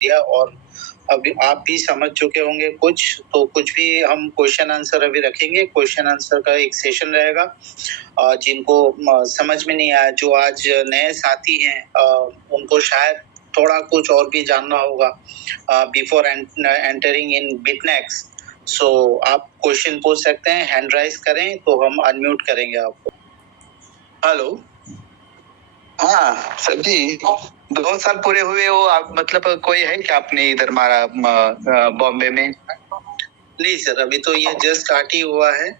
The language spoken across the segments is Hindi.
दिया और अभी आप भी समझ चुके होंगे कुछ, तो कुछ भी हम क्वेश्चन आंसर अभी रखेंगे। क्वेश्चन आंसर का एक सेशन रहेगा। जिनको समझ में नहीं आया, जो आज नए साथी हैं, उनको शायद थोड़ा कुछ और भी जानना होगा बिफोर एंटरिंग इन बिटनेक्स। सो आप क्वेश्चन पूछ सकते हैं, हैंड राइज करें तो हम अनम्यूट करेंगे आपको। हेलो। हाँ सर जी, 2 साल पूरे हुए हो आप, मतलब कोई है क्या अपने इधर मारा बॉम्बे में? नहीं सर, अभी तो ये जस्ट स्टार्ट ही हुआ है।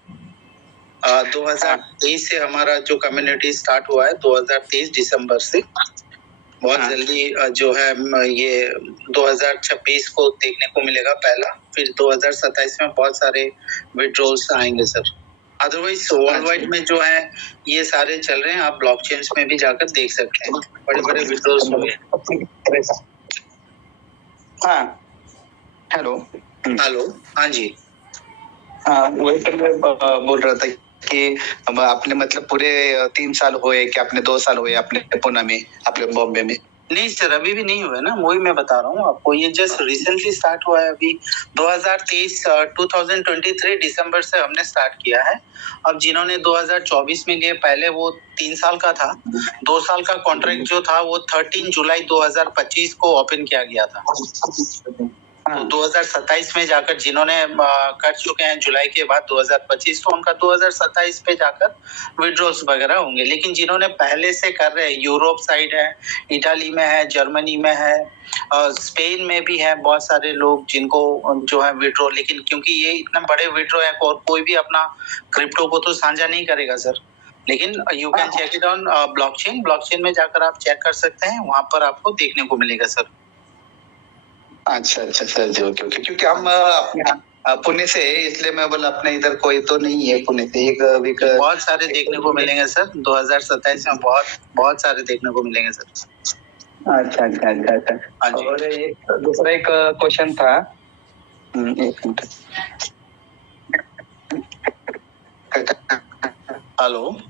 2023 से हमारा जो कम्युनिटी स्टार्ट हुआ है, 2023 दिसंबर से। बहुत जल्दी जो है ये 2026 को देखने को मिलेगा पहला, फिर 2027 में बहुत सारे विड्रॉल्स आएंगे सर। अदरवाइज वर्ल्ड वाइड में जो है ये सारे चल रहे हैं, आप ब्लॉकचेन में भी जाकर देख सकते हैं, बड़े बड़े विड्रॉल्स हुए। हाँ हेलो। हेलो, हाँ जी। हाँ वही तो मैं बोल रहा था कि आपने मतलब पूरे 3 साल हुए कि आपने 2 साल हुए अपने पुणे में, अपने बॉम्बे में? नहीं सर, अभी भी नहीं हुआ ना, वही मैं बता रहा हूँ आपको, ये जस्ट रिसेंटली स्टार्ट हुआ है अभी 2023 दिसंबर से हमने स्टार्ट किया है। अब जिन्होंने 2024 में गए, पहले वो 3 साल का था, 2 साल का कॉन्ट्रैक्ट जो था वो 13 जुलाई 2025 को ओपन किया गया था। तो 2027 में जाकर जिन्होंने कर चुके हैं जुलाई के बाद 2025, तो उनका 2027 पे जाकर विड्रॉल्स वगैरह होंगे। लेकिन जिन्होंने पहले से कर रहे हैं, यूरोप साइड है, इटाली में है, जर्मनी में है, स्पेन में भी है, बहुत सारे लोग जिनको जो है विड्रॉ, लेकिन क्योंकि ये इतना बड़े विड्रॉ है और कोई भी अपना क्रिप्टो को तो साझा नहीं करेगा सर। लेकिन you can check it on blockchain में जाकर आप चेक कर सकते हैं, वहां पर आपको देखने को मिलेगा सर। अच्छा सर जी, ओके क्योंकि हम पुणे से, इसलिए मैं बोला अपने इधर कोई तो नहीं है पुणे से। एक बहुत सारे देखने को मिलेंगे सर, 2027 में बहुत सारे देखने को मिलेंगे सर। अच्छा। और एक दूसरा एक क्वेश्चन था। एक मिनट। हेलो।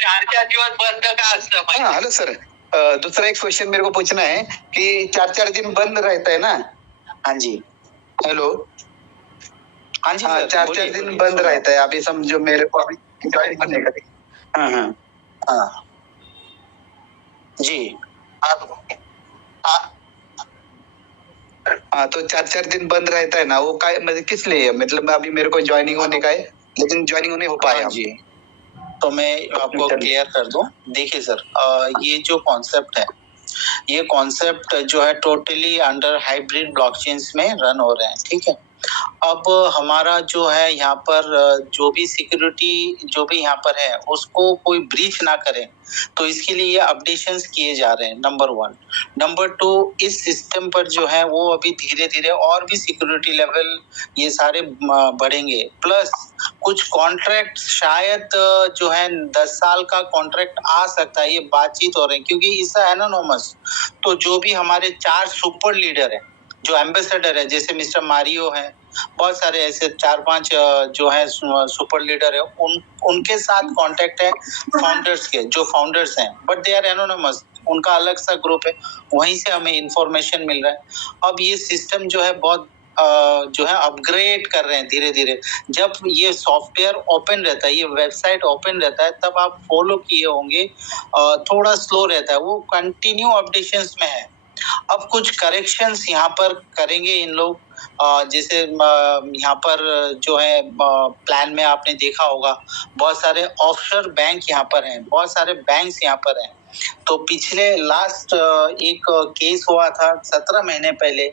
चार दिवस बंद का असतं। हाँ हेलो सर, दूसरा एक क्वेश्चन मेरे को पूछना है कि 4 दिन बंद रहता है ना? हाँ जी। हेलो। हाँ जी सर, 4 दिन बंद रहता है। अभी समझो मेरे को अभी ज्वाइन करने का। हाँ जी। हाँ तो 4 दिन बंद रहता है ना, वो का मतलब किस लिए? मतलब अभी मेरे को ज्वाइनिंग होने का है, लेकिन ज्वाइनिंग नहीं हो पाया। हाँ जी, तो मैं आपको क्लियर कर दूं। देखिए सर, ये जो कॉन्सेप्ट है, ये कॉन्सेप्ट जो है टोटली अंडर हाइब्रिड ब्लॉकचेन्स में रन हो रहे हैं, ठीक है। अब हमारा जो है यहाँ पर जो भी सिक्योरिटी जो भी यहाँ पर है उसको कोई ब्रीच ना करे, तो इसके लिए ये अपडेशंस किए जा रहे हैं, नंबर 1। नंबर 2, इस सिस्टम पर जो है वो अभी धीरे धीरे और भी सिक्योरिटी लेवल ये सारे बढ़ेंगे। प्लस कुछ कॉन्ट्रैक्ट शायद जो है 10 साल का कॉन्ट्रैक्ट आ सकता है, ये बातचीत हो रही है, क्योंकि इस एनोनोमस। तो जो भी हमारे 4 सुपर लीडर है, जो एम्बेसडर है, जैसे मिस्टर मारियो है, बहुत सारे ऐसे 4-5 जो है सुपर लीडर है, उनके साथ कांटेक्ट है फाउंडर्स के, जो फाउंडर्स हैं, बट दे आर एनोनिमस, उनका अलग सा ग्रुप है, वहीं से हमें इंफॉर्मेशन मिल रहा है। अब ये सिस्टम जो है बहुत जो है अपग्रेड कर रहे हैं धीरे धीरे। जब ये सॉफ्टवेयर ओपन रहता है, ये वेबसाइट ओपन रहता है, तब आप फॉलो किए होंगे, थोड़ा स्लो रहता है, वो कंटिन्यू अपडेशंस में है। अब कुछ करेक्शंस यहाँ पर करेंगे इन लोग, जैसे यहाँ पर जो है प्लान में आपने देखा होगा, बहुत सारे ऑफशोर बैंक यहाँ पर हैं, बहुत सारे बैंक्स यहाँ पर हैं। तो पिछले लास्ट एक केस हुआ था 17 महीने पहले,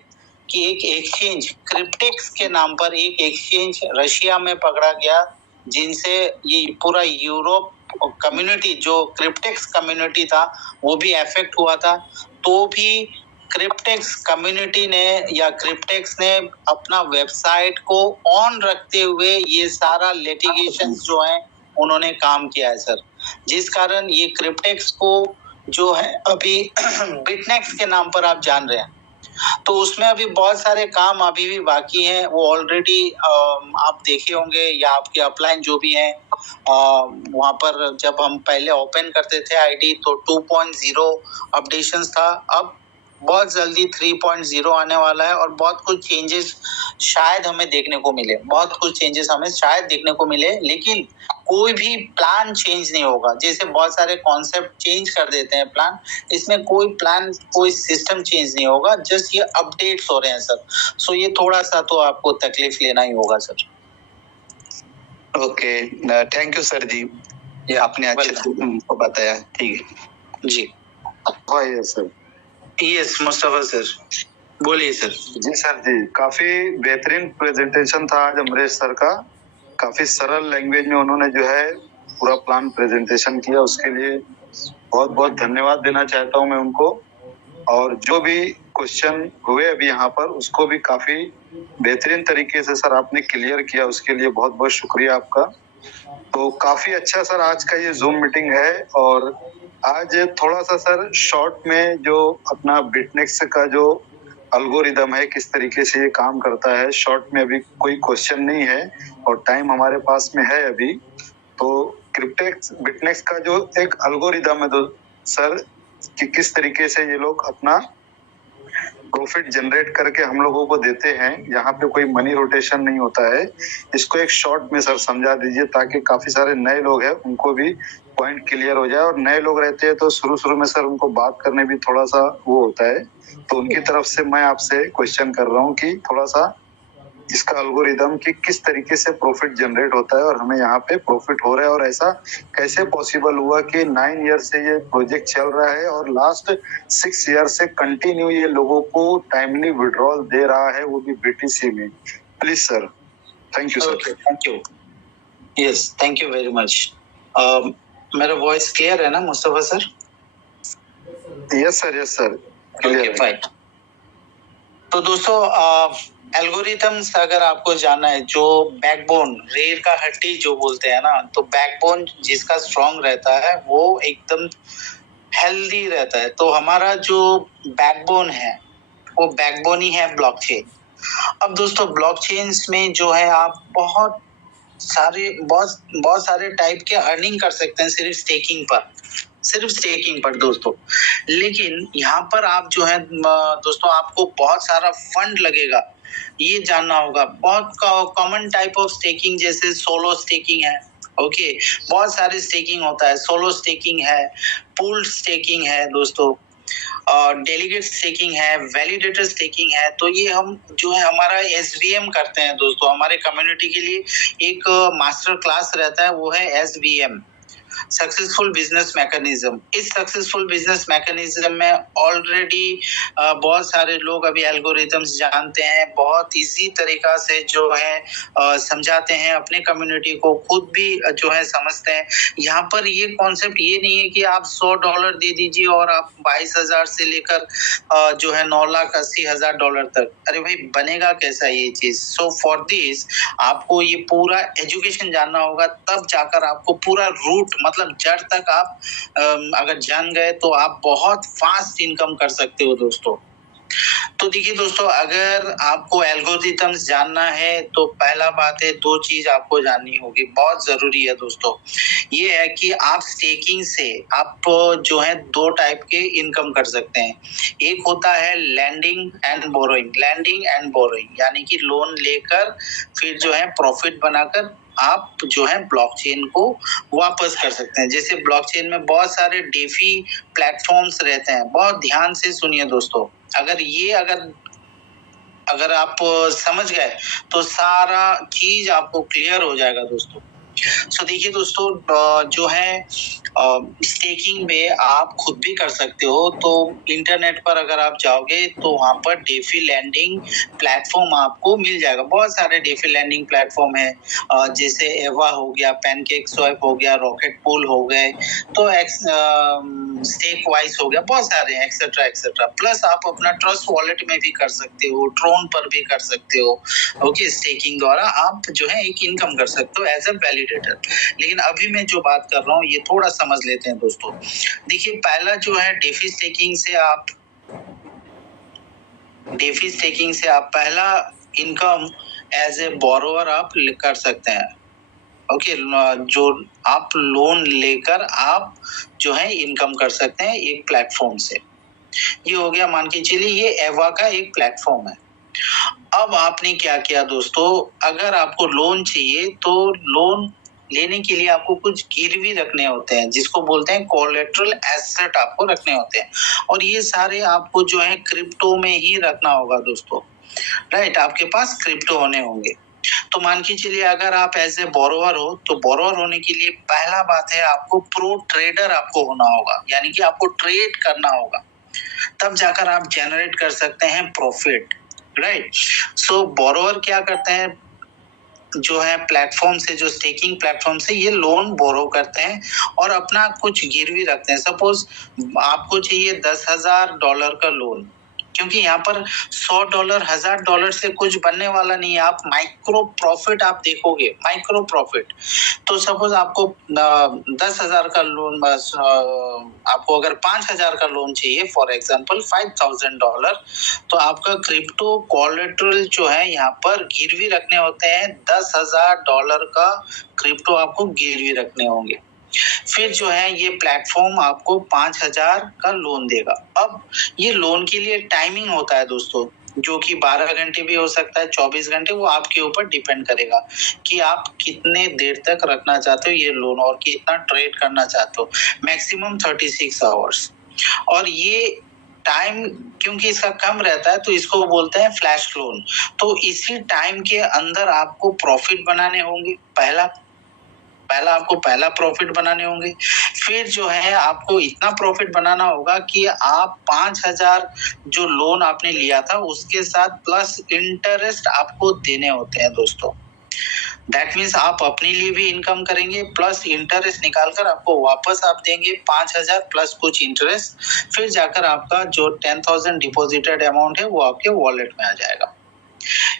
कि एक एक्सचेंज क्रिप्टेक्स के नाम पर एक एक्सचेंज रशिया में पकड़ा गया, जिनसे ये पूरा यूरोप कम्युनिटी, जो क्रिप्टेक्स कम्युनिटी था, वो भी अफेक्ट हुआ था। तो भी क्रिप्टेक्स कम्युनिटी ने या क्रिप्टेक्स ने अपना वेबसाइट को ऑन रखते हुए ये सारा लिटिगेशन जो है उन्होंने काम किया है सर, जिस कारण ये क्रिप्टेक्स को जो है अभी बिटनेक्स के नाम पर आप जान रहे हैं, तो उसमें अभी बहुत सारे काम अभी भी बाकी हैं। वो ऑलरेडी आप देखे होंगे, या आपके अपलाइन जो भी हैं वहाँ पर जब हम पहले ओपन करते थे आईडी तो 2.0 अपडेशंस था, अब बहुत जल्दी 3.0 आने वाला है और बहुत कुछ चेंजेस शायद हमें देखने को मिले, लेकिन कोई भी प्लान चेंज नहीं होगा। जैसे बहुत सारे कॉन्सेप्ट चेंज कर देते हैं प्लान, इसमें कोई प्लान कोई सिस्टम चेंज नहीं होगा, जस्ट ये अपडेट्स हो रहे हैं सर। सो ये थोड़ा सा तो आपको तकलीफ लेना ही होगा sir. Okay, thank you sir ji, ये आपने अच्छे से हमको बताया। ठीक है जी। सर। यस मुस्तफा सर, बोलिए सर। जी सर जी, काफी बेहतरीन प्रेजेंटेशन था आज अमरीश सर का। काफी सरल लैंग्वेज में उन्होंने जो है पूरा प्लान प्रेजेंटेशन किया, उसके लिए बहुत बहुत धन्यवाद देना चाहता हूं मैं उनको। और जो भी क्वेश्चन हुए अभी यहाँ पर, उसको भी काफी बेहतरीन तरीके से सर आपने क्लियर किया, उसके लिए बहुत बहुत शुक्रिया आपका। तो काफी अच्छा सर आज का ये जूम मीटिंग है। और आज थोड़ा सा सर शॉर्ट में जो अपना बिटनेक्स का जो अल्गोरिदम है, किस तरीके से ये काम करता है, शॉर्ट में अभी कोई क्वेश्चन नहीं है और टाइम हमारे पास में है अभी। तो क्रिप्टेक्स बिटनेक्स का जो एक अल्गोरिदम है तो सर कि किस तरीके से ये लोग अपना प्रॉफिट जनरेट करके हम लोगों को देते हैं, यहाँ पे कोई मनी रोटेशन नहीं होता है। इसको एक शॉर्ट में सर समझा दीजिए ताकि काफी सारे नए लोग हैं उनको भी पॉइंट क्लियर हो जाए। और नए लोग रहते हैं तो शुरू में सर उनको बात करने भी थोड़ा सा वो होता है, तो उनकी तरफ से मैं आपसे क्वेश्चन कर रहा हूँ कि थोड़ा सा इसका अल्गोरिदम कि किस तरीके से प्रॉफिट जनरेट होता है और हमें यहाँ पे प्रॉफिट हो रहा है, और ऐसा कैसे पॉसिबल हुआ कि 9 ईयर से ये प्रोजेक्ट चल रहा है और लास्ट 6 ईयर से कंटिन्यू ये लोगों को टाइमली विड्रॉल दे रहा है, वो भी बीटीसी में। Please sir. Thank you sir. Thank you. Yes, thank you very much. मेरा वॉइस क्लियर है ना Mustafa sir? Yes sir okay fine. तो दोस्तों एल्गोरिथम्स अगर आपको जानना है, जो बैकबोन, रेल का हड्डी जो बोलते हैं ना, तो बैकबोन जिसका स्ट्रांग रहता है वो एकदम हेल्दी रहता है। तो हमारा जो बैकबोन है वो बैकबोन ही है ब्लॉकचेन। अब दोस्तों ब्लॉकचेन्स में जो है आप बहुत सारे टाइप के अर्निंग कर सकते हैं सिर्फ स्टेकिंग पर दोस्तों। लेकिन यहाँ पर आप जो है दोस्तों आपको बहुत सारा फंड लगेगा, ये जानना होगा। बहुत कॉमन टाइप ऑफ स्टेकिंग जैसे सोलो स्टेकिंग है, ओके, बहुत सारे स्टेकिंग होता है, सोलो स्टेकिंग है, पूल्ड स्टेकिंग है दोस्तों, डेलीगेट स्टेकिंग है, वैलिडेटर स्टेकिंग है। तो ये हम जो है हमारा SVM करते हैं दोस्तों, हमारे कम्युनिटी के लिए एक मास्टर क्लास रहता है, वो है SVM, सक्सेसफुल बिजनेस मैकेनिज्म। इस सक्सेसफुल बिजनेस मैकेनिज्म में ऑलरेडी बहुत सारे लोग अभी एल्गोरिथम्स जानते हैं, बहुत इजी तरीका से जो है समझाते हैं, अपने कम्युनिटी को खुद भी जो है समझते हैं। यहाँ पर ये कॉन्सेप्ट ये नहीं है कि आप $100 दे दीजिए और आप 22,000 से लेकर जो है $9,80,000 तक। अरे भाई बनेगा कैसा ये चीज? सो फॉर दिस आपको ये पूरा एजुकेशन जानना होगा, तब जाकर आपको पूरा रूट मतलब जड़ तक आप अगर जान गए तो आप बहुत फास्ट इनकम कर सकते हो दोस्तों। तो देखिए दोस्तों, अगर आपको एल्गोरिथम्स जानना है तो पहला बात है, 2 चीज आपको जाननी होगी, बहुत जरूरी है दोस्तों। ये है कि आप स्टेकिंग से आप जो है 2 टाइप के इनकम कर सकते हैं। एक होता है लैंडिंग एंड बोरोइंग, यानी कि लोन लेकर फिर जो है प्रॉफिट बनाकर आप जो है ब्लॉकचेन को वापस कर सकते हैं। जैसे ब्लॉकचेन में बहुत सारे डेफी प्लेटफॉर्म्स रहते हैं, बहुत ध्यान से सुनिए दोस्तों। अगर आप समझ गए तो सारा चीज आपको क्लियर हो जाएगा दोस्तों। सो देखिए दोस्तों, जो है स्टेकिंग में आप खुद भी कर सकते हो। तो इंटरनेट पर अगर आप जाओगे तो वहां पर डेफी लैंडिंग प्लेटफॉर्म आपको मिल जाएगा। बहुत सारे डेफी लैंडिंग प्लेटफॉर्म है, जैसे एवा हो गया, पैनकेक स्वैप हो गया, रॉकेट पूल हो गए, तो स्टेक वाइज हो गया, बहुत सारे हैं, एक्सेट्रा। प्लस आप अपना ट्रस्ट वॉलेट में भी कर सकते हो, ट्रोन पर भी कर सकते हो। ओके, स्टेकिंग द्वारा आप जो है एक इनकम कर सकते हो एज अ वैलिडेटर। लेकिन अभी मैं जो बात कर रहा हूँ ये थोड़ा समझ लेते हैं दोस्तों। देखिए पहला जो है डेफी स्टेकिंग से आप पहला इनकम एज ए बोरोवर आप कर सकते हैं। ओके, जो आप लोन लेकर आप जो है इनकम कर सकते हैं एक प्लेटफॉर्म से। ये हो गया, मान के चलिए ये एवा का एक प्लेटफॉर्म है। अब आपने क्या किया दोस्तों, अगर आपको लोन चाहिए तो लोन लेने के लिए आपको कुछ गिरवी रखने होते हैं, जिसको बोलते हैं कोलेटरल एसेट आपको रखने होते हैं, और ये सारे आपको जो है क्रिप्टो में ही रखना होगा दोस्तों, राइट। आपके पास क्रिप्टो होने होंगे। तो मान के चलिए अगर आप एज ए बोरोवर हो, तो बोरोवर होने के लिए पहला बात है आपको प्रो ट्रेडर आपको होना होगा, यानी कि आपको ट्रेड करना होगा, तब जाकर आप जनरेट कर सकते हैं प्रॉफिट, राइट। सो बोरोवर क्या करते हैं, जो है प्लेटफॉर्म से, जो स्टेकिंग प्लेटफॉर्म से ये लोन बोरो करते हैं और अपना कुछ गिरवी रखते हैं। सपोज आपको चाहिए $10,000 का लोन, क्योंकि यहाँ पर $100 $1,000 से कुछ बनने वाला नहीं है। आप माइक्रो प्रॉफिट आप देखोगे, माइक्रो प्रॉफिट। तो सपोज आपको 10,000 का लोन, आपको अगर 5,000 का लोन चाहिए, फॉर एग्जांपल $5,000, तो आपका क्रिप्टो कोलेटरल जो है यहाँ पर गिरवी रखने होते हैं। $10,000 का क्रिप्टो आपको गिरवी रखने होंगे। फिर जो है ये प्लेटफॉर्म आपको 5,000 का लोन देगा। अब ये लोन के लिए टाइमिंग होता है दोस्तों, जो कि 12 घंटे भी हो सकता है, 24 घंटे, वो आपके ऊपर डिपेंड करेगा कि आप कितने देर तक रखना चाहते हो ये लोन और कितना ट्रेड करना चाहते हो। Maximum 36 hours. और ये टाइम क्योंकि इसका कम रहता है तो इसको बोलते हैं फ्लैश लोन। तो इसी टाइम के अंदर आपको प्रॉफिट बनाने होंगे। आपको पहला प्रॉफिट बनाने होंगे। फिर जो है आपको इतना प्रॉफिट बनाना होगा कि आप 5,000 जो लोन आपने लिया था उसके साथ प्लस इंटरेस्ट आपको देने होते हैं दोस्तों। दैट मीन्स आप अपने लिए भी इनकम करेंगे, प्लस इंटरेस्ट निकालकर आपको वापस आप देंगे 5,000 प्लस कुछ इंटरेस्ट। फिर जाकर आपका जो 10,000 डिपॉजिटेड अमाउंट है वो आपके वॉलेट में आ जाएगा।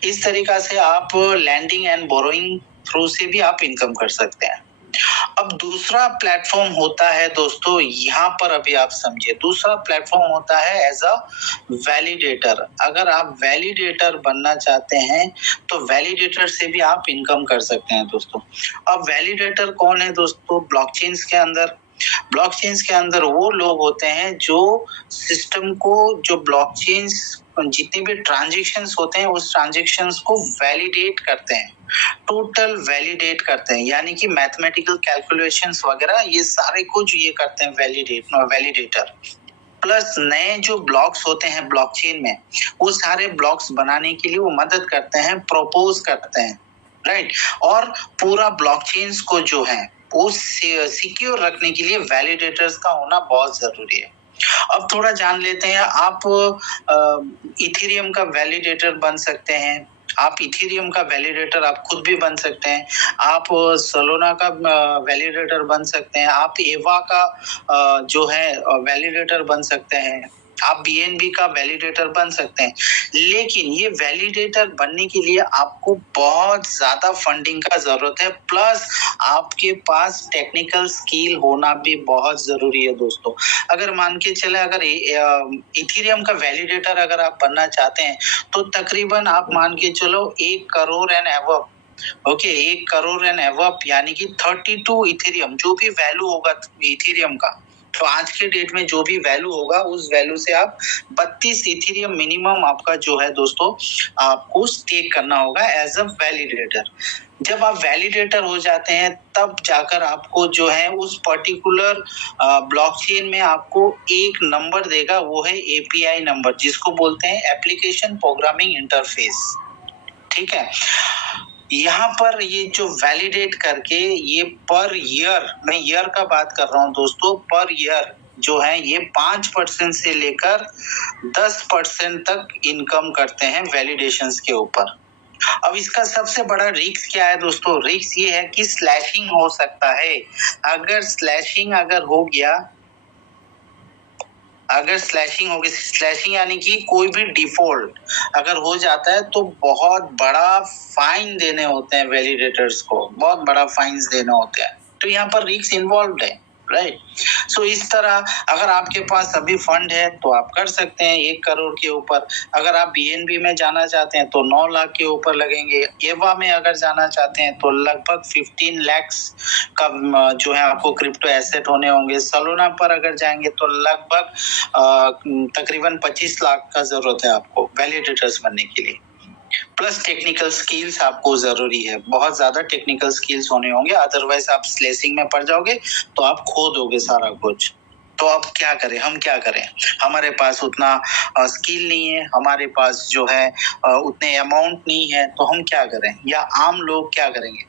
इस तरीका से आप लैंडिंग एंड बोरोइंग थ्रू से भी आप इनकम कर सकते हैं। अब दूसरा प्लेटफॉर्म होता है दोस्तों, यहाँ पर अभी आप समझिए, दूसरा प्लेटफॉर्म होता है एज अ वैलिडेटर। अगर आप वैलिडेटर बनना चाहते हैं तो वैलिडेटर से भी आप इनकम कर सकते हैं दोस्तों। अब वैलिडेटर कौन है दोस्तों? ब्लॉकचेन्स के अंदर वो लोग होते हैं जो सिस्टम को, जो ब्लॉकचेन्स जितने भी ट्रांजैक्शंस होते हैं उस ट्रांजैक्शंस को वैलिडेट करते हैं, टोटल वैलिडेट करते हैं, यानी कि मैथमेटिकल कैलकुलेशंस वगैरह ये सारे कुछ ये करते हैं वैलिडेटर। प्लस नए जो ब्लॉक्स होते हैं ब्लॉकचेन में, वो सारे ब्लॉक्स बनाने के लिए वो मदद करते हैं, प्रपोज करते हैं, राइट। और पूरा ब्लॉकचेन्स को जो है वो सिक्योर रखने के लिए वैलिडेटर्स का होना बहुत जरूरी है। अब थोड़ा जान लेते हैं, आप इथेरियम का वैलिडेटर बन सकते हैं, आप इथेरियम का वैलिडेटर आप खुद भी बन सकते हैं, आप सोलोना का वैलिडेटर बन सकते हैं, आप एवा का जो है वैलिडेटर बन सकते हैं, आप बीएनबी का वैलिडेटर बन सकते हैं। लेकिन ये वैलिडेटर बनने के लिए आपको बहुत ज्यादा फंडिंग का जरूरत है, प्लस आपके पास टेक्निकल स्किल होना भी बहुत जरूरी है दोस्तों। अगर मान के चले, अगर इथेरियम का वैलिडेटर अगर आप बनना चाहते हैं तो तकरीबन आप मान के चलो 1 crore and एवब, okay, 1 crore and एवब, यानी कि 32 इथेरियम, जो भी वैल्यू होगा इथेरियम का, तो आज के डेट में जो भी वैल्यू होगा उस वैल्यू से आप 32 इथेरियम मिनिमम आपका जो है दोस्तों आपको स्टेक करना होगा एज अ वैलिडेटर। जब आप वैलिडेटर हो जाते हैं तब जाकर आपको जो है उस पर्टिकुलर ब्लॉकचेन में आपको एक नंबर देगा, वो है एपीआई नंबर, जिसको बोलते हैं एप्लीकेशन प्रोग्रामिंग इंटरफेस, ठीक है। यहाँ पर ये जो वैलिडेट करके ये पर ईयर, मैं ईयर का बात कर रहा हूँ दोस्तों, पर ईयर जो है ये 5% से लेकर 10% तक इनकम करते हैं वैलिडेशंस के ऊपर। अब इसका सबसे बड़ा रिस्क क्या है दोस्तों? रिस्क ये है कि स्लैशिंग हो सकता है। अगर स्लैशिंग हो गया, अगर स्लैशिंग यानी कि कोई भी डिफॉल्ट अगर हो जाता है तो बहुत बड़ा फाइन देने होते हैं वैलिडेटर्स को, बहुत बड़ा फाइन्स देने होते हैं। तो यहाँ पर रिस्क इन्वॉल्व है, राइट। सो इस तरह अगर आपके पास अभी फंड है तो आप कर सकते हैं 1 करोड़ के ऊपर। अगर आप बीएनबी में जाना चाहते हैं तो 9 लाख के ऊपर लगेंगे। एवा में अगर जाना चाहते हैं तो लगभग 15 लाख का जो है आपको क्रिप्टो एसेट होने होंगे। सोलोना पर अगर जाएंगे तो लगभग तकरीबन 25 लाख का जरूरत है आपको वैलिडेटर्स बनने के लिए। प्लस टेक्निकल स्किल्स आपको जरूरी है, बहुत ज्यादा टेक्निकल स्किल्स होने होंगे, अदरवाइज आप स्लेसिंग में पड़ जाओगे तो आप खो दोगे सारा कुछ। तो अब क्या करें, हम क्या करें? हमारे पास उतना स्किल नहीं है, हमारे पास जो है उतने अमाउंट नहीं है, तो हम क्या करें या आम लोग क्या करेंगे?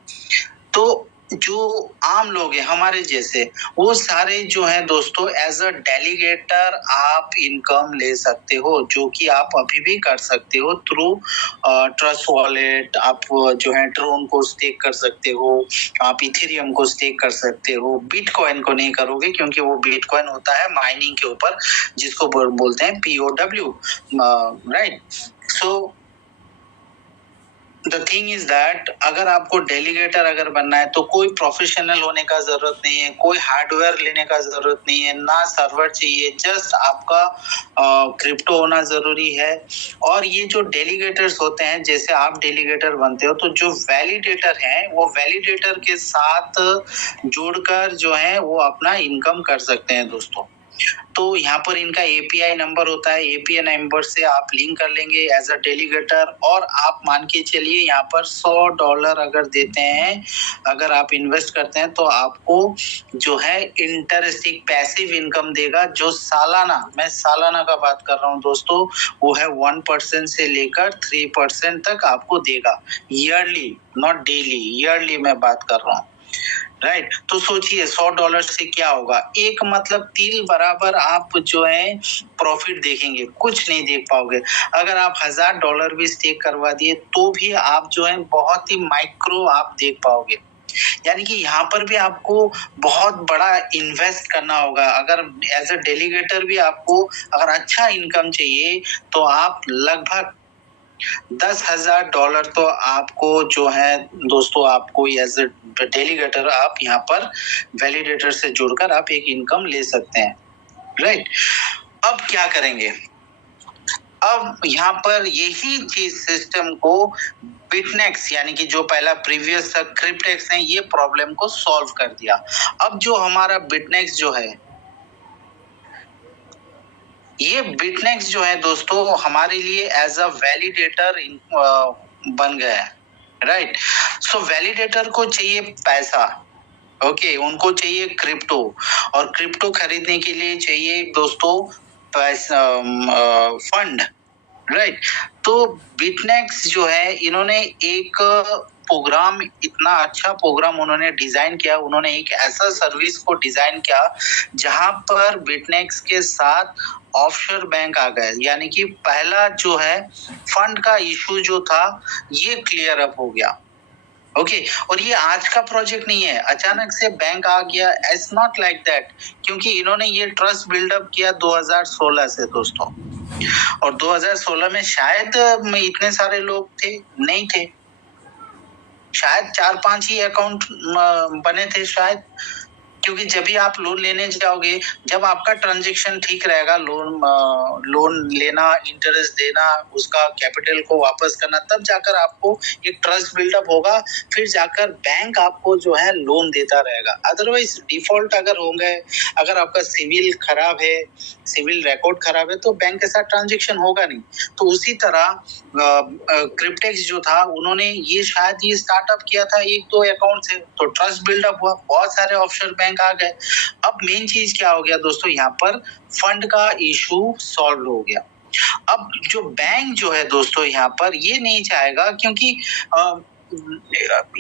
तो जो आम लोग हैं हमारे जैसे, वो सारे जो है दोस्तों एज अ डेलीगेटर आप इनकम ले सकते हो, जो कि आप अभी भी कर सकते हो थ्रू ट्रस्ट वॉलेट। आप जो है ट्रोन को स्टेक कर सकते हो, आप इथेरियम को स्टेक कर सकते हो। बिटकॉइन को नहीं करोगे क्योंकि वो बिटकॉइन होता है माइनिंग के ऊपर, जिसको बोलते हैं POW, right? So the thing is that अगर आपको डेलीगेटर अगर बनना है तो कोई प्रोफेशनल होने का जरूरत नहीं है, कोई हार्डवेयर लेने का जरूरत नहीं है, ना सर्वर चाहिए, जस्ट आपका क्रिप्टो होना जरूरी है। और ये जो डेलीगेटर्स होते हैं, जैसे आप डेलीगेटर बनते हो तो जो वैलिडेटर हैं वो वैलिडेटर के साथ जुड़कर जो है वो अपना इनकम कर सकते हैं दोस्तों। तो यहाँ पर इनका API नंबर होता है, API नंबर से आप लिंक कर लेंगे एज अ डेलीगेटर, और आप मान के चलिए यहाँ पर $100 अगर देते हैं, अगर आप इन्वेस्ट करते हैं तो आपको जो है इंटरेस्टिंग पैसिव इनकम देगा, जो सालाना, मैं सालाना का बात कर रहा हूँ दोस्तों, वो है 1% से लेकर 3% तक आपको देगा। ईयरली, नॉट डेली, ईयरली मैं बात कर रहा हूँ, राइट? तो सोचिए $100 से क्या होगा, एक मतलब तिल बराबर आप जो है प्रॉफिट देखेंगे, कुछ नहीं देख पाओगे। अगर आप $1000 भी स्टेक करवा दिए तो भी आप जो है बहुत ही माइक्रो आप देख पाओगे। यानी कि यहाँ पर भी आपको बहुत बड़ा इन्वेस्ट करना होगा। अगर एज अ डेलीगेटर भी आपको अगर अच्छा इनकम चाहिए तो आप लगभग $10,000 तो आपको जो है दोस्तों, आपको एज ए डेलीगेटर आप यहाँ पर वैलिडेटर से जुड़कर आप एक इनकम ले सकते हैं, राइट? अब क्या करेंगे? अब यहाँ पर यही चीज सिस्टम को बिटनेक्स, यानी कि जो पहला प्रीवियस था क्रिप्टेक्स ने ये प्रॉब्लम को सॉल्व कर दिया। अब जो हमारा बिटनेक्स जो है, ये बिटनेक्स जो है दोस्तों हमारे लिए एज अ वैलिडेटर बन गया है, राइट? सो वैलिडेटर को चाहिए पैसा, ओके, उनको चाहिए क्रिप्टो, और क्रिप्टो खरीदने के लिए चाहिए दोस्तों पैसा, फंड, राइट? तो बिटनेक्स जो है, इन्होंने एक प्रोग्राम, इतना अच्छा प्रोग्राम उन्होंने डिजाइन किया, उन्होंने एक ऐसा सर्विस को डिजाइन किया जहां पर बिटनेक्स के साथ ऑफशोर बैंक आ गए, यानी कि पहला जो है फंड का इशू जो था ये क्लियर अप हो गया, ओके। और ये आज का प्रोजेक्ट नहीं है, अचानक से बैंक आ गया, इट्स नॉट लाइक दैट, क्योंकि इन्होंने ये ट्रस्ट बिल्डअप किया 2016 से दोस्तों, और 2016 में शायद इतने सारे लोग थे नहीं थे, शायद 4-5 ही अकाउंट बने थे शायद, क्योंकि जब भी आप लोन लेने जाओगे, जब आपका ट्रांजैक्शन ठीक रहेगा, लोन लेना, इंटरेस्ट देना, उसका कैपिटल को वापस करना, तब जाकर आपको एक ट्रस्ट बिल्डअप होगा, फिर जाकर बैंक आपको जो है लोन देता रहेगा। अदरवाइज डिफॉल्ट अगर होंगे, अगर आपका सिविल खराब है, सिविल रिकॉर्ड खराब है, तो बैंक के साथ ट्रांजैक्शन होगा नहीं। तो उसी तरह क्रिप्टेक्स जो था, उन्होंने ये शायद ये स्टार्टअप किया था 1-2 अकाउंट से, तो ट्रस्ट बिल्डअप हुआ, बहुत सारे ऑफशोर बैंक आ गए। अब मेन चीज क्या हो गया दोस्तों, यहाँ पर फंड का इशू सॉल्व हो गया। अब जो बैंक जो है दोस्तों, यहाँ पर ये नहीं चाहेगा, क्योंकि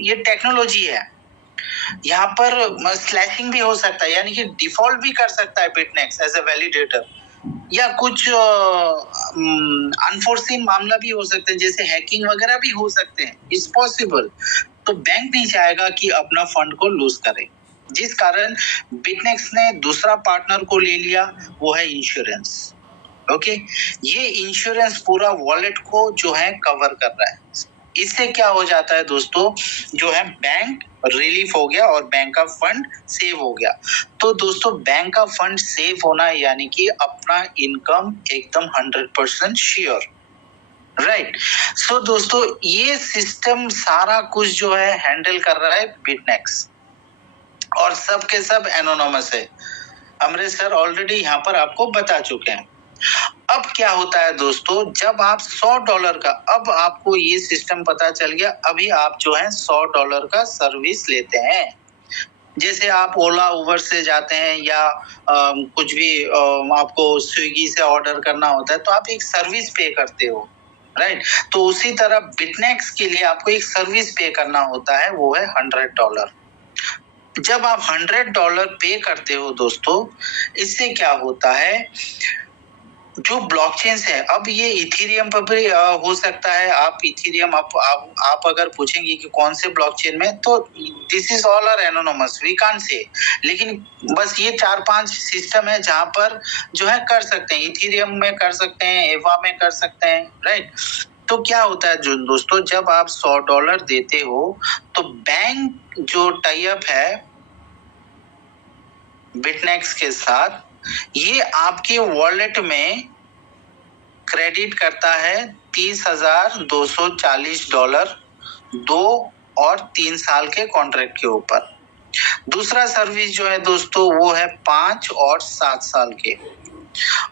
ये टेक्नोलॉजी है, यहाँ पर स्लैशिंग भी हो सकता है, यानी कि डिफॉल्ट भी कर सकता है बिटनेक्स एज ए वैलिडेटर, या कुछ अनफोर्सीन मामला भी हो सकते हैं, जैसे हैकिंग वगैरह भी हो सकते हैं, इट्स पॉसिबल। तो बैंक नहीं चाहेगा कि अपना फंड को लूज करे, जिस कारण बिटनेक्स ने दूसरा पार्टनर को ले लिया, वो है इंश्योरेंस, ओके। ये इंश्योरेंस पूरा वॉलेट को जो है कवर कर रहा है, इससे क्या हो जाता है दोस्तों, जो है बैंक रिलीफ हो गया और बैंक का फंड सेव हो गया। तो दोस्तों बैंक का फंड सेव होना यानी कि अपना इनकम एकदम 100% श्योर, राइट। सो दोस्तों ये सिस्टम सारा कुछ जो है हैंडल कर रहा है बिटनेक्स, और सब के सब एनोनिमस है। अमरीश सर ऑलरेडी यहाँ पर आपको बता चुके हैं। अब क्या होता है दोस्तों, जब आप $100 का, अब आपको ये सिस्टम पता चल गया, अभी आप जो है $100 का सर्विस लेते हैं। जैसे आप ओला उबर से जाते हैं या कुछ भी आपको स्विगी से ऑर्डर करना होता है तो आप एक सर्विस पे करते हो, राइट। तो उसी तरह बिटनेक्स के लिए आपको एक सर्विस पे करना होता है, वो है $100। जब आप $100 पे करते हो दोस्तों, इससे क्या होता है, जो ब्लॉकचेन है, अब ये इथेरियम पर भी हो सकता है। आप इथेरियम आप अगर पूछेंगे कि कौन से ब्लॉकचेन में, तो this is all are anonymous, we can't say, लेकिन बस ये 4-5 सिस्टम है जहां पर जो है कर सकते हैं। इथेरियम में कर सकते हैं, एवा में कर सकते हैं, राइट। तो क्या होता है जो दोस्तों, जब आप $100 देते हो तो बैंक जो टाई अप है बिटनेक्स के साथ, ये आपके वॉलेट में क्रेडिट करता है $30,240 2 और 3 साल के कॉन्ट्रैक्ट के ऊपर। दूसरा सर्विस जो है दोस्तों वो है 5 और 7 साल के।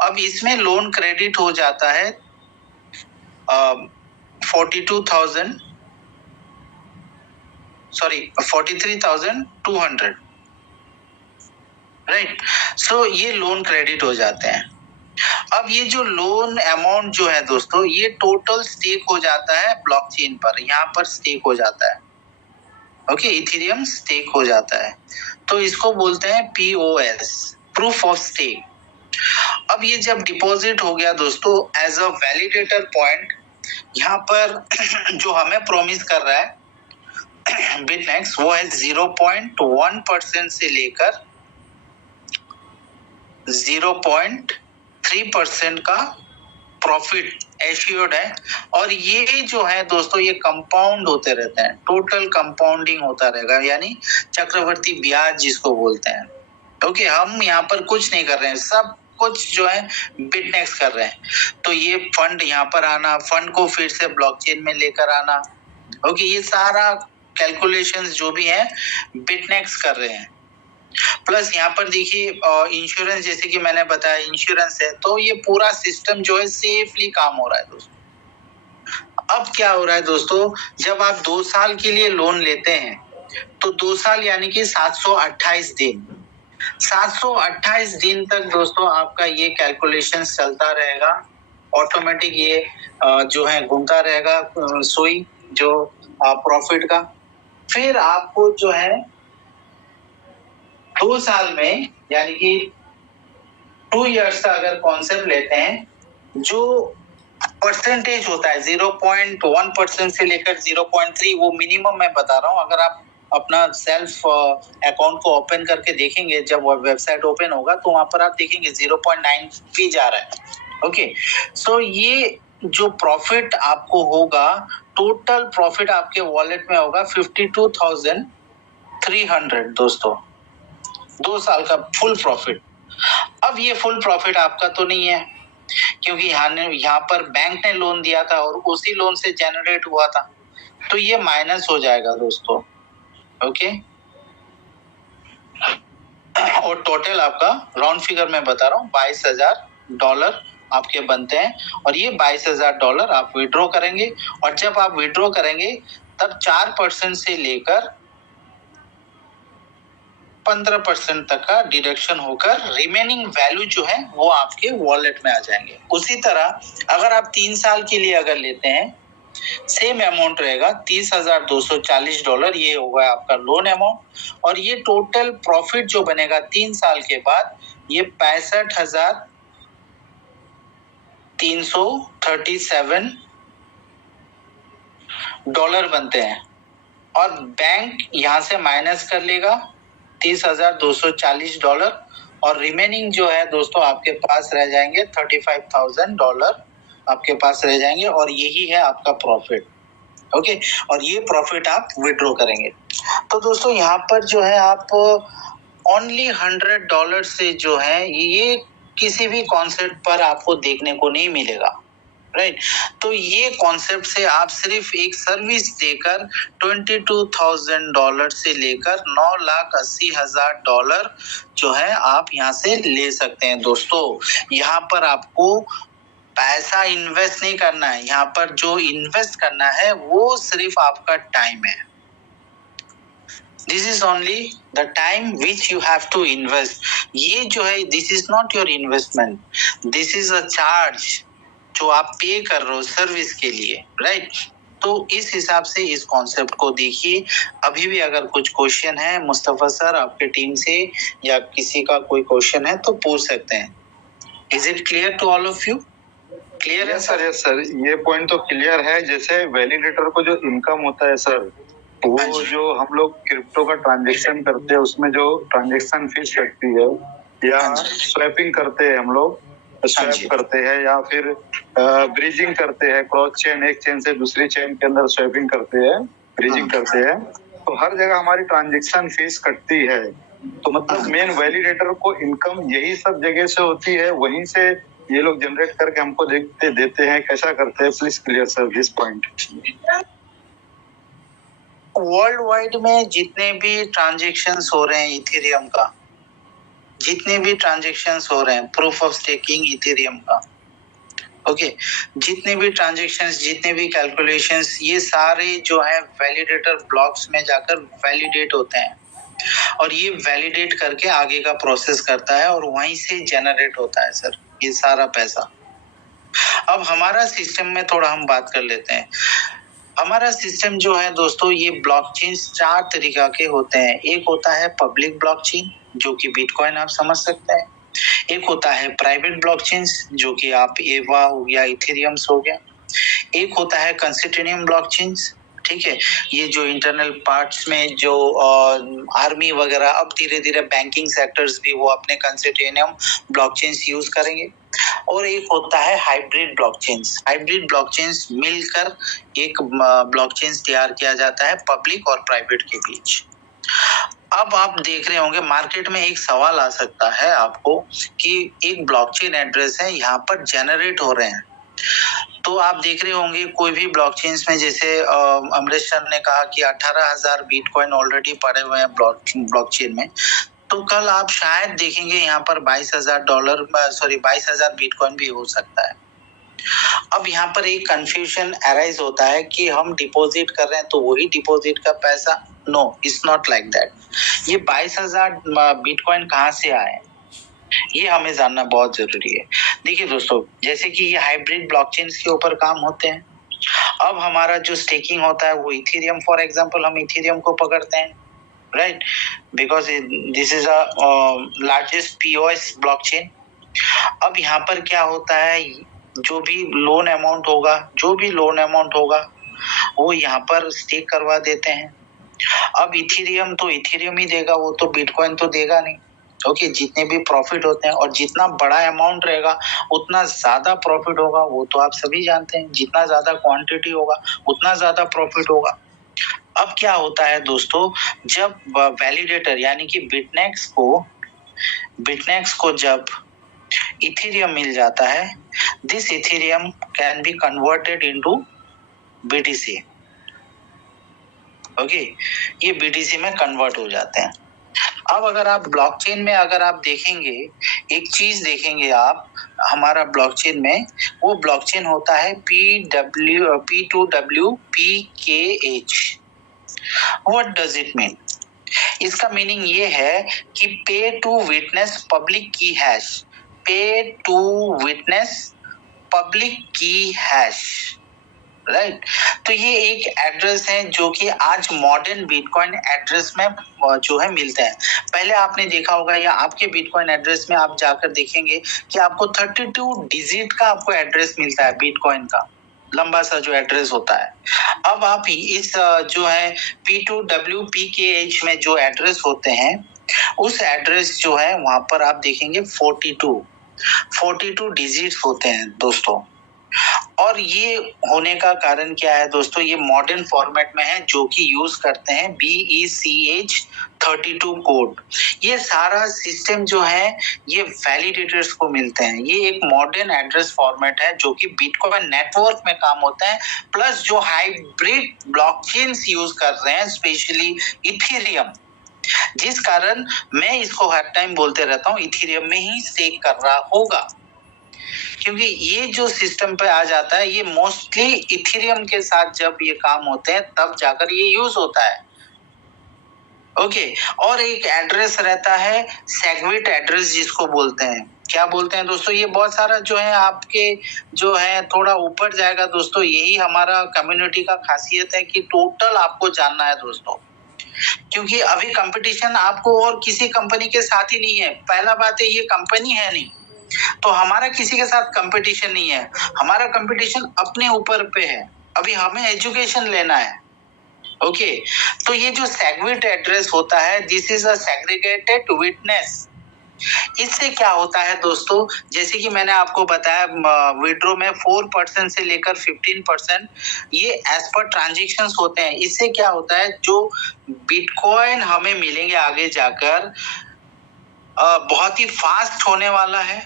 अब इसमें लोन क्रेडिट हो जाता है 43,200, राइट। सो ये लोन क्रेडिट हो जाते हैं। अब ये जो लोन अमाउंट जो है दोस्तों, ये टोटल स्टेक हो जाता है ब्लॉकचेन पर, यहाँ पर स्टेक हो जाता है, ओके, इथेरियम स्टेक हो जाता है। तो इसको बोलते हैं POS, प्रूफ ऑफ स्टेक। अब ये जब डिपॉजिट हो गया दोस्तों, एज अ वैलिडेटर पॉइंट, यहाँ पर जो हमें प्रॉमिस कर रहा है बिटनेक्स, वो है 0.1% से लेकर 0.3% का प्रॉफिट एश्योर्ड है। और ये जो है दोस्तों, ये कंपाउंड होते रहते हैं, टोटल कंपाउंडिंग होता रहेगा, यानी चक्रवर्ती ब्याज जिसको बोलते हैं। ओके, हम यहाँ पर कुछ नहीं कर रहे हैं, सब कुछ जो है बिटनेक्स कर रहे हैं। तो ये फंड यहाँ पर आना, फंड को फिर से ब्लॉकचेन में लेकर आना, ओके, ये सारा कैलकुलेशंस जो भी है बिटनेक्स कर रहे हैं। प्लस यहाँ पर देखिए इंश्योरेंस, जैसे कि मैंने बताया इंश्योरेंस है, तो ये पूरा सिस्टम जो है सेफली काम हो रहा है दोस्तों। अब क्या हो रहा है दोस्तों, जब आप 2 साल के लिए लोन लेते हैं तो 2 साल यानी कि 728 दिन, 728 दिन तक दोस्तों आपका ये कैलकुलेशन चलता रहेगा, ऑटोमेटिक ये जो है घूमता रहेगा सुई जो प्रॉफिट का। फिर आपको जो है 2 साल में यानी कि 2 इयर्स का अगर कॉन्सेप्ट लेते हैं, जो परसेंटेज होता है 0.1% से लेकर 0.3, वो मिनिमम मैं बता रहा हूँ। अगर आप अपना सेल्फ अकाउंट को ओपन करके देखेंगे, जब वेबसाइट ओपन होगा तो वहां पर आप देखेंगे 0.9 भी जा रहा है, ओके। सो ये जो प्रॉफिट आपको होगा, टोटल प्रॉफिट आपके वॉलेट में होगा 52,300 दोस्तों, 2 साल का फुल प्रॉफिट। अब ये फुल प्रॉफिट आपका तो नहीं है, क्योंकि यहाँ पर बैंक ने लोन दिया था और उसी लोन से जनरेट हुआ था, तो ये माइनस हो जाएगा दोस्तों, ओके। और टोटल आपका राउंड फिगर में बता रहा हूँ $22,000 आपके बनते हैं, और ये $22,000 आप विड्रॉ करेंगे। और जब आप विड्रॉ करेंगे तब 4% से लेकर 15% तक का डिडक्शन होकर रिमेनिंग वैल्यू जो है वो आपके वॉलेट में आ जाएंगे। उसी तरह अगर आप 3 साल के लिए अगर लेते हैं, सेम अमाउंट रहेगा $30,240, ये होगा आपका लोन अमाउंट। और ये टोटल प्रॉफिट जो बनेगा 3 साल के बाद, ये $65,337 बनते हैं। और बैंक यहाँ से माइनस कर लेगा $30,240, और रिमेनिंग जो है दोस्तों आपके पास रह जाएंगे $35,000 आपके पास रह जाएंगे, और यही है आपका प्रॉफिट। ओके, और ये प्रॉफिट आप विड्रॉ करेंगे। तो दोस्तों यहाँ पर जो है आप ओनली $100 से जो है ये किसी भी कॉन्सेप्ट पर आपको देखने को नहीं मिलेगा, राइट। तो ये कॉन्सेप्ट से आप सिर्फ एक सर्विस देकर $22,000 से लेकर $9,80,000 जो है आप यहाँ से ले सकते हैं। दोस्तों यहाँ पर आपको पैसा इन्वेस्ट नहीं करना है, यहाँ पर जो इन्वेस्ट करना है वो सिर्फ आपका टाइम है। This is only the time which you have to invest. ये जो है this is not your investment, this is a charge जो आप पे कर रहे हो सर्विस के लिए, राइट। तो इस हिसाब से इस कॉन्सेप्ट को देखिए। अभी भी अगर कुछ क्वेश्चन है मुस्तफा सर आपके टीम से या किसी का कोई क्वेश्चन है तो पूछ सकते हैं। Is it clear to all of you? Clear है सर? यस सर, ये पॉइंट तो क्लियर है। जैसे वैलिडेटर को जो इनकम होता है सर, वो जो हम लोग क्रिप्टो का ट्रांजेक्शन करते हैं उसमें जो ट्रांजेक्शन फीस लगती है, या स्वैपिंग करते हैं हम लोग, स्वैप करते हैं या फिर ब्रिजिंग करते हैं, क्रॉस चेन एक चेन से दूसरी चेन के अंदर स्वैपिंग करते हैं, ब्रिजिंग करते हैं, तो हर जगह हमारी ट्रांजेक्शन फीस कटती है। तो मतलब मेन वैलिडेटर को इनकम यही सब जगह से होती है, वहीं से ये लोग जनरेट करके हमको देते हैं। कैसा करते हैं? Please clear sir this point. World wide में जितने भी ट्रांजेक्शन्स हो रहे हैं इथेरियम का, जितने भी ट्रांजेक्शन्स हो रहे हैं प्रूफ ऑफ स्टेकिंग इथेरियम का, ओके, जितने भी ट्रांजेक्शन्स, जितने भी कैलकुलेशंस, ये सारे जो है वैलिडेटर ब्लॉक्स में जाकर वैलिडेट होते हैं और ये वैलिडेट करके आगे का प्रोसेस करता है और वहीं से जनरेट होता है सर ये सारा पैसा। अब हमारा सिस्टम में थोड़ा हम बात कर लेते हैं। हमारा सिस्टम जो है दोस्तों, ये ब्लॉकचेन 4 तरीका के होते हैं। एक होता है पब्लिक ब्लॉकचेन जो कि बिटकॉइन आप समझ सकते हैं। एक होता है प्राइवेट ब्लॉकचेन जो कि आप एवा हो गया, इथेरियम्स हो गया। एक होता है कंसिस्टेनियम ब्लॉकचेन, ठीक है, ये जो इंटरनल पार्ट्स में जो आर्मी वगैरह, अब धीरे धीरे बैंकिंग सेक्टर्स भी वो अपने कंसिस्टेनियम ब्लॉकचेन्स यूज करेंगे। और एक होता है हाइब्रिड ब्लॉकचेन्स। हाइब्रिड ब्लॉकचेन्स मिलकर एक ब्लॉकचेन्स तैयार किया जाता है पब्लिक और प्राइवेट के बीच। अब आप देख रहे होंगे मार्केट में एक सवाल आ सकता है आपको कि एक ब्लॉकचेन एड्रेस है, यहाँ पर जनरेट हो रहे हैं, तो आप देख रहे होंगे कोई भी ब्लॉकचेन्स में, जैसे अमरीश सर ने कहा कि 18,000 बिटकॉइन ऑलरेडी पड़े हुए हैं ब्लॉकचेन में, तो कल आप शायद देखेंगे यहाँ पर $22,000 बिटकॉइन भी हो सकता है। अब यहाँ पर एक कंफ्यूजन अराइज होता है कि हम डिपॉजिट कर रहे हैं तो वही डिपॉजिट का पैसा, no it's not like that. ये 22,000 बिटकॉइन कहाँ से आए, ये हमें जानना बहुत जरूरी है। देखिए दोस्तों, जैसे कि ये हाइब्रिड ब्लॉकचेन्स के ऊपर काम होते हैं। अब हमारा जो स्टेकिंग होता है वो इथेरियम, फॉर एग्जांपल हम इथेरियम को पकड़ते हैं, right, because this is a largest POS blockchain. अब यहाँ पर क्या होता है, जो भी लोन अमाउंट होगा वो यहाँ पर स्टेक करवा देते हैं। अब इथेरियम तो इथेरियम ही देगा, वो तो बिटकॉइन तो देगा नहीं। ओके, जितने भी प्रॉफिट होते हैं और जितना बड़ा अमाउंट रहेगा उतना ज्यादा प्रॉफिट होगा, वो तो आप सभी जानते हैं। जितना ज्यादा क्वांटिटी होगा उतना ज्यादा प्रॉफिट होगा। अब क्या होता है दोस्तों, जब वैलिडेटर यानी कि बिटनेक्स को जब इथेरियम मिल जाता है, this Ethereum can be converted into BTC. Okay, ये बीटीसी में कन्वर्ट हो जाते हैं। अब अगर आप ब्लॉकचेन में अगर आप देखेंगे, एक चीज देखेंगे आप, हमारा ब्लॉकचेन में वो ब्लॉकचेन होता है P2W_PKH। What does it mean? इसका मीनिंग ये है कि पे टू विटनेस पब्लिक की हैश, पे टू विटनेस पब्लिक की हैश, राइट। तो ये एक एड्रेस है जो कि आज मॉडर्न बिटकॉइन एड्रेस में जो है मिलते हैं। पहले आपने देखा होगा या आपके बिटकॉइन एड्रेस में आप जाकर देखेंगे कि आपको 32 डिजिट का आपको एड्रेस मिलता है, बिटकॉइन का लंबा सा जो एड्रेस होता है। अब आप इस जो है P2W_PKH में जो एड्रेस होते हैं, उस एड्रेस जो है वहां पर आप देखेंगे 42 डिजिट्स होते हैं दोस्तों। और ये होने का कारण क्या है दोस्तों, ये मॉडर्न फॉर्मेट में है जो कि यूज करते हैं BECH32 कोड। ये सारा सिस्टम जो है ये वैलिडेटर्स को मिलते हैं। ये एक मॉडर्न एड्रेस फॉर्मेट है जो कि बिटकॉइन नेटवर्क में काम होता है, प्लस जो हाइब्रिड ब्लॉकचेन्स यूज कर रहे हैं स्पेशली इथेरियम, जिस कारण मैं इसको हर टाइम बोलते रहता हूँ इथेरियम में ही स्टेक कर रहा होगा, क्योंकि ये जो सिस्टम पे आ जाता है ये मोस्टली इथेरियम के साथ जब ये काम होते हैं तब जाकर ये यूज होता है। ओके, और एक एड्रेस रहता है सेगविट एड्रेस जिसको बोलते हैं। क्या बोलते हैं दोस्तों, ये बहुत सारा जो है आपके जो है थोड़ा ऊपर जाएगा दोस्तों। यही हमारा कम्युनिटी का खासियत है कि टोटल आपको जानना है दोस्तों, क्योंकि अभी कंपटीशन आपको और किसी कंपनी के साथ ही नहीं है। पहला बात है ये कंपनी है नहीं, तो हमारा किसी के साथ कंपटीशन नहीं है, हमारा कंपटीशन अपने ऊपर पे है। अभी हमें एजुकेशन लेना है। ओके, तो ये जो सेगमेंट एड्रेस होता है, this is a segregated witness. इससे क्या होता है दोस्तों, जैसे कि मैंने आपको बताया विड्रो में 4% से लेकर 15% ये एज पर ट्रांजेक्शंस होते हैं। इससे क्या होता है, जो बिटकॉइन हमें मिलेंगे आगे जाकर बहुत ही फास्ट होने वाला है।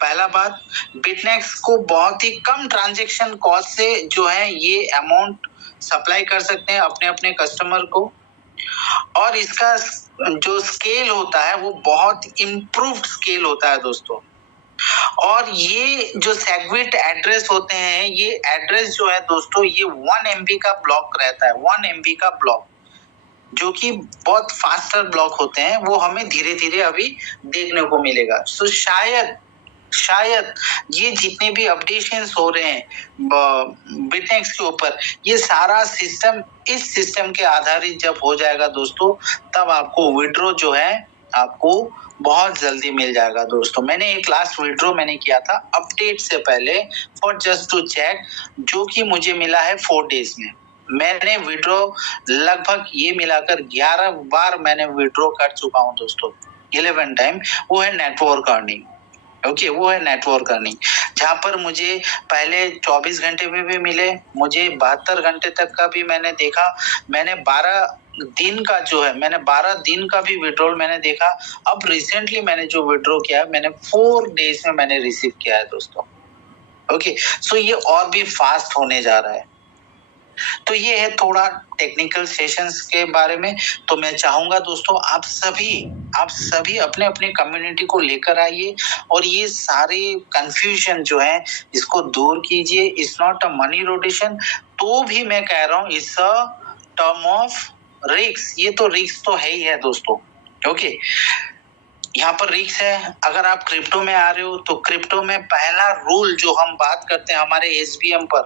पहला बात, बिटनेक्स को बहुत ही कम ट्रांजैक्शन कॉस्ट से जो है ये अमाउंट सप्लाई कर सकते हैं अपने अपने कस्टमर को, और इसका जो स्केल होता है वो बहुत इम्प्रूव्ड स्केल होता है दोस्तों। और ये जो सेगविट एड्रेस होते हैं, ये एड्रेस जो है दोस्तों ये 1 MB का ब्लॉक रहता है, 1 MB का ब्लॉक, जो कि बहुत फास्टर ब्लॉक होते हैं। वो हमें धीरे धीरे अभी देखने को मिलेगा। सो शायद ये जितने भी अपडेशंस हो रहे हैं बिटनेक्स के ऊपर, ये सारा सिस्टम इस सिस्टम के आधारित जब हो जाएगा दोस्तों, तब आपको विड्रो जो है आपको बहुत जल्दी मिल जाएगा दोस्तों। मैंने एक लास्ट विड्रो मैंने किया था अपडेट से पहले फॉर जस्ट टू चेक, जो कि मुझे मिला है 4 डेज में। मैंने विड्रो लगभग ये मिलाकर 11 बार मैंने विड्रो कर चुका हूं दोस्तों, 11 टाइम। वो है नेटवर्क अर्निंग। ओके, वो है नेटवर्क अर्निंग, जहां पर मुझे पहले 24 घंटे में भी मिले, मुझे 72 घंटे तक का भी मैंने देखा। मैंने 12 दिन का जो है, मैंने 12 दिन का भी विड्रॉल मैंने देखा। अब रिसेंटली मैंने जो विड्रॉ किया मैंने 4 डेज में मैंने रिसीव किया है दोस्तों। ओके, सो ये और भी फास्ट होने जा रहा है। तो ये है थोड़ा टेक्निकल सेशंस के बारे में। तो मैं चाहूंगा दोस्तों आप सभी अपने अपने कम्युनिटी को लेकर आइए और ये सारे कंफ्यूजन जो है इसको दूर कीजिए। It's not a money rotation, तो भी मैं कह रहा हूँ it's a term of risk. ये तो रिस्क तो है ही है दोस्तों। ओके, यहाँ पर रिस्क है। अगर आप क्रिप्टो में आ रहे हो तो क्रिप्टो में पहला रूल जो हम बात करते हैं हमारे SBM पर,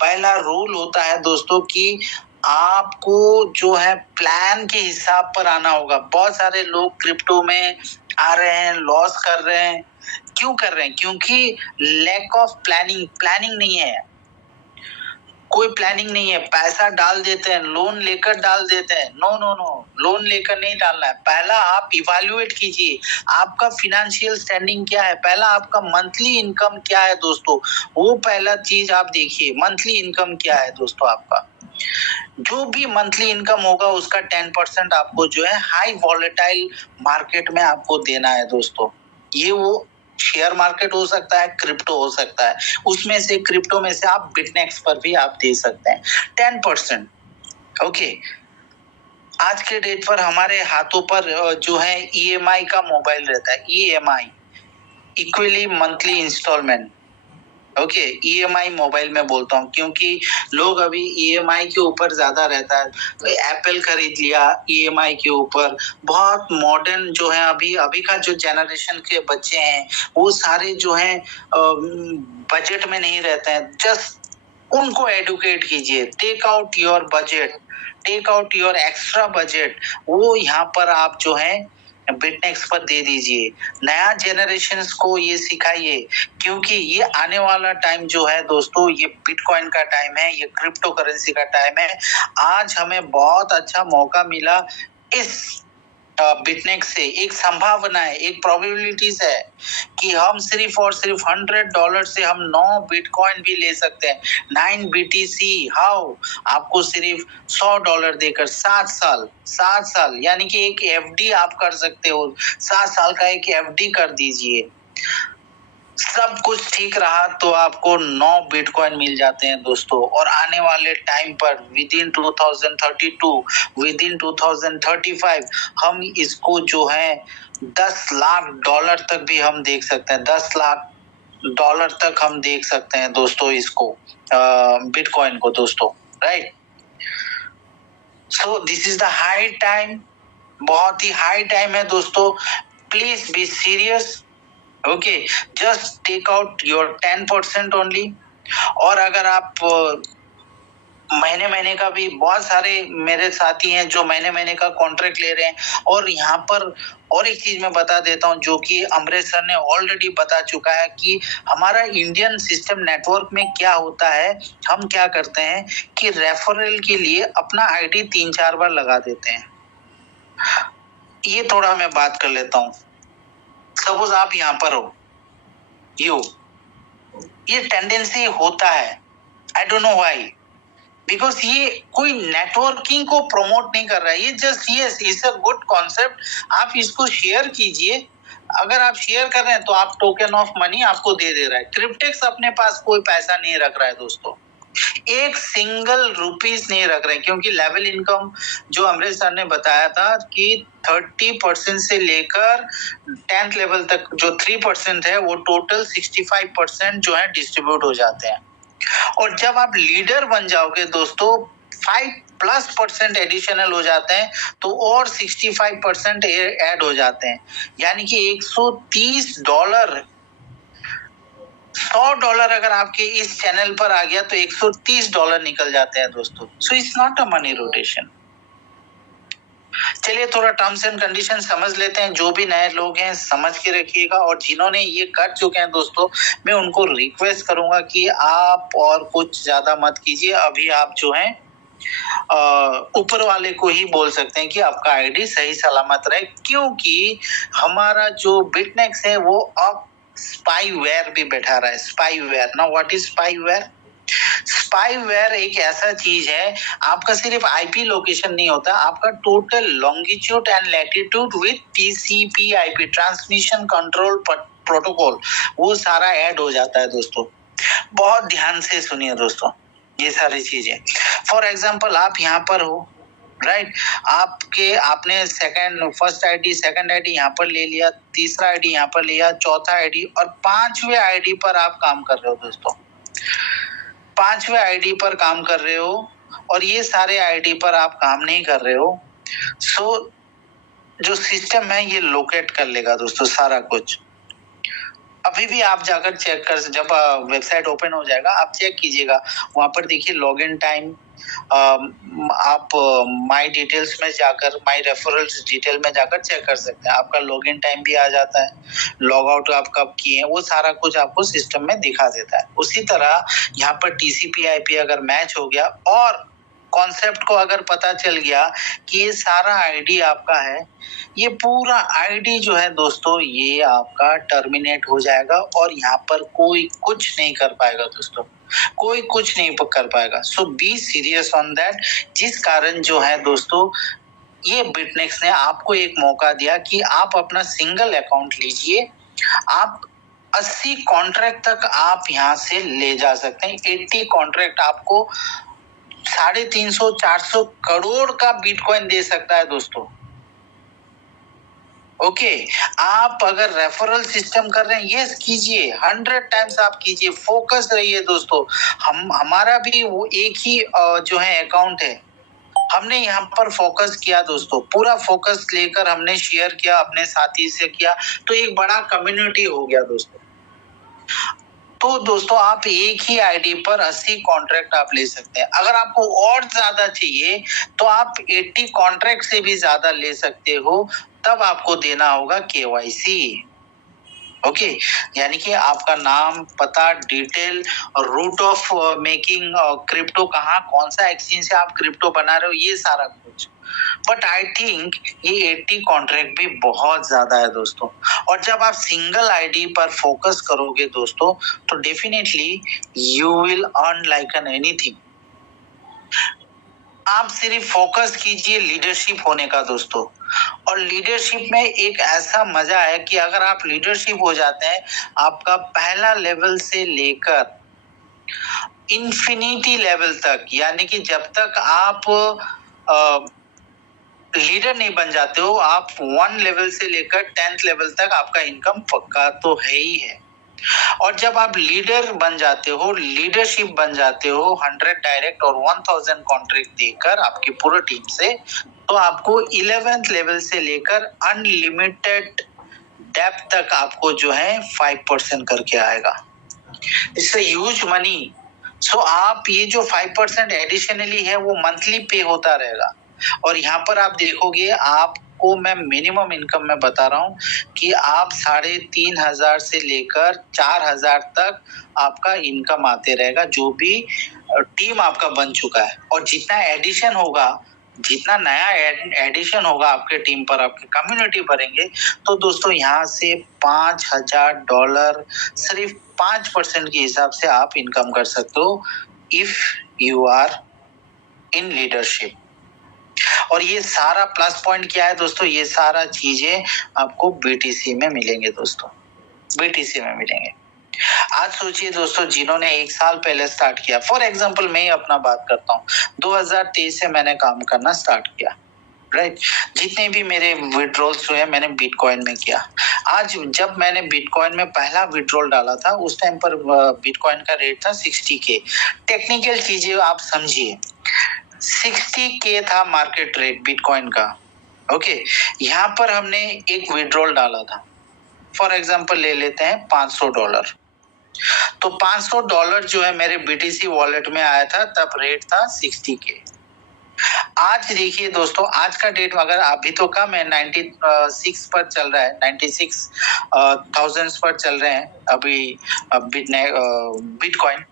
पहला रूल होता है दोस्तों कि आपको जो है प्लान के हिसाब पर आना होगा। बहुत सारे लोग क्रिप्टो में आ रहे हैं, लॉस कर रहे हैं। क्यों कर रहे हैं? क्योंकि लैक ऑफ प्लानिंग नहीं है, कोई प्लानिंग नहीं है। पैसा डाल देते हैं, लोन लेकर डाल देते हैं। नो, लोन लेकर नहीं डालना है। पहला आप इवैल्यूएट कीजिए आपका फिनेंशियल स्टैंडिंग क्या है, पहला आपका मंथली इनकम क्या है दोस्तों, वो पहला चीज आप देखिए। मंथली इनकम क्या है दोस्तों आपका, जो भी मंथली इनकम होगा उसका 10% आपको जो है हाई वॉलेटाइल मार्केट में आपको देना है दोस्तों। ये वो शेयर मार्केट हो सकता है, क्रिप्टो हो सकता है, उसमें से क्रिप्टो में से आप बिटनेक्स पर भी आप दे सकते हैं 10%। ओके, आज के डेट पर हमारे हाथों पर जो है EMI का मोबाइल रहता है, EMI equally monthly instalment. Okay, EMI mobile में बोलता हूँ क्योंकि लोग अभी EMI के ऊपर ज्यादा रहता है। तो एप्पल खरीद लिया EMI के ऊपर। बहुत मॉडर्न जो है अभी का जो जनरेशन के बच्चे हैं वो सारे जो हैं बजट में नहीं रहते हैं। जस्ट उनको एडुकेट कीजिए, take out your budget, take out your extra budget, वो यहाँ पर आप जो है बिटनेक्स पर दे दीजिए। नया जनरेशंस को ये सिखाइए, क्योंकि ये आने वाला टाइम जो है दोस्तों ये बिटकॉइन का टाइम है, ये क्रिप्टो करेंसी का टाइम है। आज हमें बहुत अच्छा मौका मिला इस बिटनेक्स से एक संभावना है, एक प्रोबेबिलिटीज है कि हम सिर्फ और सिर्फ $100 से हम 9 बिटकॉइन भी ले सकते हैं। 9 BTC। हाउ? आपको सिर्फ $100 देकर 7 साल यानी कि एक FD आप कर सकते हो। 7 साल का एक FD कर दीजिए, सब कुछ ठीक रहा तो आपको 9 बिटकॉइन मिल जाते हैं दोस्तों। और आने वाले टाइम पर विद इन 2032, विद इन 2035 हम इसको जो है $10 लाख तक भी हम देख सकते हैं। $10 लाख तक हम देख सकते हैं दोस्तों इसको, बिटकॉइन को दोस्तों, right. So this is the high time, बहुत ही हाई टाइम है दोस्तों। Please be serious. Okay, just take out your 10% only. और अगर आप महीने का भी, बहुत सारे मेरे साथी हैं जो महीने का कॉन्ट्रैक्ट ले रहे हैं। और यहाँ पर और एक चीज मैं बता देता हूँ जो कि अमरेश सर ने ऑलरेडी बता चुका है कि हमारा इंडियन सिस्टम नेटवर्क में क्या होता है। हम क्या करते हैं कि रेफरल के लिए अपना आईडी 3-4 बार लगा देते हैं। ये थोड़ा मैं बात कर लेता हूँ। सपोज आप यहाँ पर हो, ये टेंडेंसी होता है। I don't know why, because ये कोई नेटवर्किंग को प्रमोट नहीं कर रहा है। ये just yes it's a good concept, आप इसको शेयर कीजिए। अगर आप शेयर कर रहे हैं तो आप टोकन ऑफ मनी आपको दे रहा है। क्रिप्टेक्स अपने पास कोई पैसा नहीं रख रहा है दोस्तों, एक सिंगल रुपीस नहीं रख रहे हैं, क्योंकि लेवल इनकम जो अमरेश सर ने बताया था कि 30% से लेकर 10th लेवल तक जो 3% है वो टोटल 65% जो है डिस्ट्रीब्यूट हो जाते हैं। और जब आप लीडर बन जाओगे दोस्तों 5+% एडिशनल हो जाते हैं तो और 65% ऐड हो जाते हैं, यानी कि $130, $100 अगर आपके इस चैनल पर आ गया तो $130 निकल जाते हैं दोस्तों। So it's not a money rotation. चलिए थोड़ा टर्म्स एंड कंडीशन समझ लेते हैं। जो भी नए लोग हैं समझ के रखिएगा, और जिन्होंने ये कर चुके हैं दोस्तों मैं उनको रिक्वेस्ट करूंगा कि आप और कुछ ज्यादा मत कीजिए। अभी आप जो है ऊपर वाले को ही बोल सकते हैं कि आपका आईडी सही सलामत रहे, क्योंकि हमारा जो बिटनेक्स है वो अब स्पाईवेयर भी बैठा रहा है। स्पाईवेयर, ना व्हाट इज स्पाईवेयर? स्पाईवेयर एक ऐसा चीज है, आपका सिर्फ आईपी लोकेशन नहीं होता, आपका total longitude and latitude with TCP/IP transmission control protocol वो सारा ऐड हो जाता है दोस्तों। बहुत ध्यान से सुनिए दोस्तों ये सारी चीजें। फॉर एग्जाम्पल आप यहाँ पर हो, राइट, आपने फर्स्ट आईडी, सेकंड आईडी यहाँ पर ले लिया, तीसरा आईडी यहाँ पर लिया, चौथा आईडी और 5वें आईडी पर आप काम कर रहे हो दोस्तों। 5वें आईडी पर काम कर रहे हो और ये सारे आईडी पर आप काम नहीं कर रहे हो। सो जो सिस्टम है ये लोकेट कर लेगा दोस्तों सारा कुछ। अभी भी आप जाकर चेक कर, जब वेबसाइट ओपन हो जाएगा आप चेक कीजिएगा, वहां पर देखिए लॉगिन टाइम, आप माय डिटेल्स में जाकर, माय रेफरल्स डिटेल में जाकर चेक कर सकते हैं। आपका लॉगिन टाइम भी आ जाता है, लॉग आउट आप कब किए हैं वो सारा कुछ आपको सिस्टम में दिखा देता है। उसी तरह यहाँ पर TCP/IP अगर मैच हो गया और कॉन्सेप्ट को अगर पता चल गया कि ये सारा आईडी आपका है, ये पूरा आईडी जो है दोस्तों ये आपका टर्मिनेट हो जाएगा और यहाँ पर कोई कुछ नहीं कर पाएगा दोस्तों, कोई कुछ नहीं कर पाएगा। सो बी सीरियस ऑन दैट। जिस कारण जो है दोस्तों ये बिटनेक्स ने आपको एक मौका दिया कि आप अपना सिंगल अकाउंट लीजिए, आप 80 कॉन्ट्रैक्ट तक आप यहाँ से ले जा सकते हैं। 80 कॉन्ट्रैक्ट आपको 350-400 करोड़ का बिटकॉइन दे सकता है दोस्तों। ओके, आप अगर रेफरल सिस्टम कर रहे हैं यस कीजिए, 100 टाइम्स आप कीजिए, फोकस रहिए दोस्तों। हमारा भी वो एक ही जो है अकाउंट है, हमने यहाँ पर फोकस किया दोस्तों, पूरा फोकस लेकर हमने शेयर किया, अपने साथी से किया, तो एक बड़ा कम्युनिटी हो गया दोस्तों। तो दोस्तों आप एक ही आईडी पर 80 कॉन्ट्रैक्ट आप ले सकते हैं। अगर आपको और ज्यादा चाहिए तो आप 80 कॉन्ट्रैक्ट से भी ज्यादा ले सकते हो, तब आपको देना होगा KYC। ओके, यानी कि आपका नाम, पता, डिटेल और रूट ऑफ मेकिंग क्रिप्टो, कहाँ कौन सा एक्सचेंज से आप क्रिप्टो बना रहे हो, ये सारा कुछ। बट आई थिंक ये 80 कॉन्ट्रैक्ट भी बहुत ज्यादा है दोस्तों। और जब आप सिंगल आईडी पर फोकस करोगे दोस्तों, तो definitely you will earn like an anything. आप सिर्फ फोकस कीजिए लीडरशिप होने का दोस्तों। और लीडरशिप में एक ऐसा मजा है कि अगर आप लीडरशिप हो जाते हैं, आपका पहला लेवल से लेकर इंफिनिटी लेवल तक, यानी कि जब तक आप लीडर नहीं बन जाते हो, आप 1 लेवल से लेकर 10th लेवल तक आपका इनकम पक्का तो है ही है। और जब आप लीडर बन जाते हो, लीडरशिप बन जाते हो 100 डायरेक्ट और 1000 कॉन्ट्रैक्ट देकर आपकी पूरी टीम से, तो आपको 11th लेवल से लेकर अनलिमिटेड डेप्थ तक आपको जो है 5% करके आएगा। इससे ह्यूज मनी। सो आप ये जो 5% एडिशनली है वो मंथली पे होता रहेगा। और यहाँ पर आप देखोगे, आपको मैं मिनिमम इनकम में बता रहा हूँ कि आप 3500 से लेकर 4000 तक आपका इनकम आते रहेगा, जो भी टीम आपका बन चुका है। और जितना एडिशन होगा, जितना नया एडिशन होगा आपके टीम पर, आपकी कम्युनिटी भरेंगे, तो दोस्तों यहाँ से $5000 सिर्फ 5% के हिसाब से आप इनकम कर सकते हो if you are in leadership. और ये सारा प्लस पॉइंट क्या है दोस्तों, ये सारा चीजें आपको बीटीसी में मिलेंगे दोस्तों, बीटीसी में मिलेंगे। आज सोचिए दोस्तों, जिन्होंने 1 साल पहले स्टार्ट किया, फॉर एग्जांपल मैं ही अपना बात करता हूँ, 2023 से मैंने काम करना स्टार्ट किया, राइट। जितने भी मेरे विड्रॉल्स हुए मैंने बिटकॉइन में किया। आज जब मैंने बिटकॉइन में पहला विड्रॉल डाला था, उस टाइम पर बिटकॉइन का रेट था 60K। टेक्निकल चीजें आप समझिए, 60K था मार्केट रेट बिटकॉइन का। ओके, यहाँ पर हमने एक विड्रॉल डाला था, फॉर एग्जांपल ले लेते हैं $500। तो $500 जो है मेरे बीटीसी वॉलेट में आया था, तब रेट था 60K। आज देखिए दोस्तों, आज का डेट अगर अभी तो कम है, 96 पर चल रहा है, 96,000 पर चल रहे हैं अभी बिटकॉइन।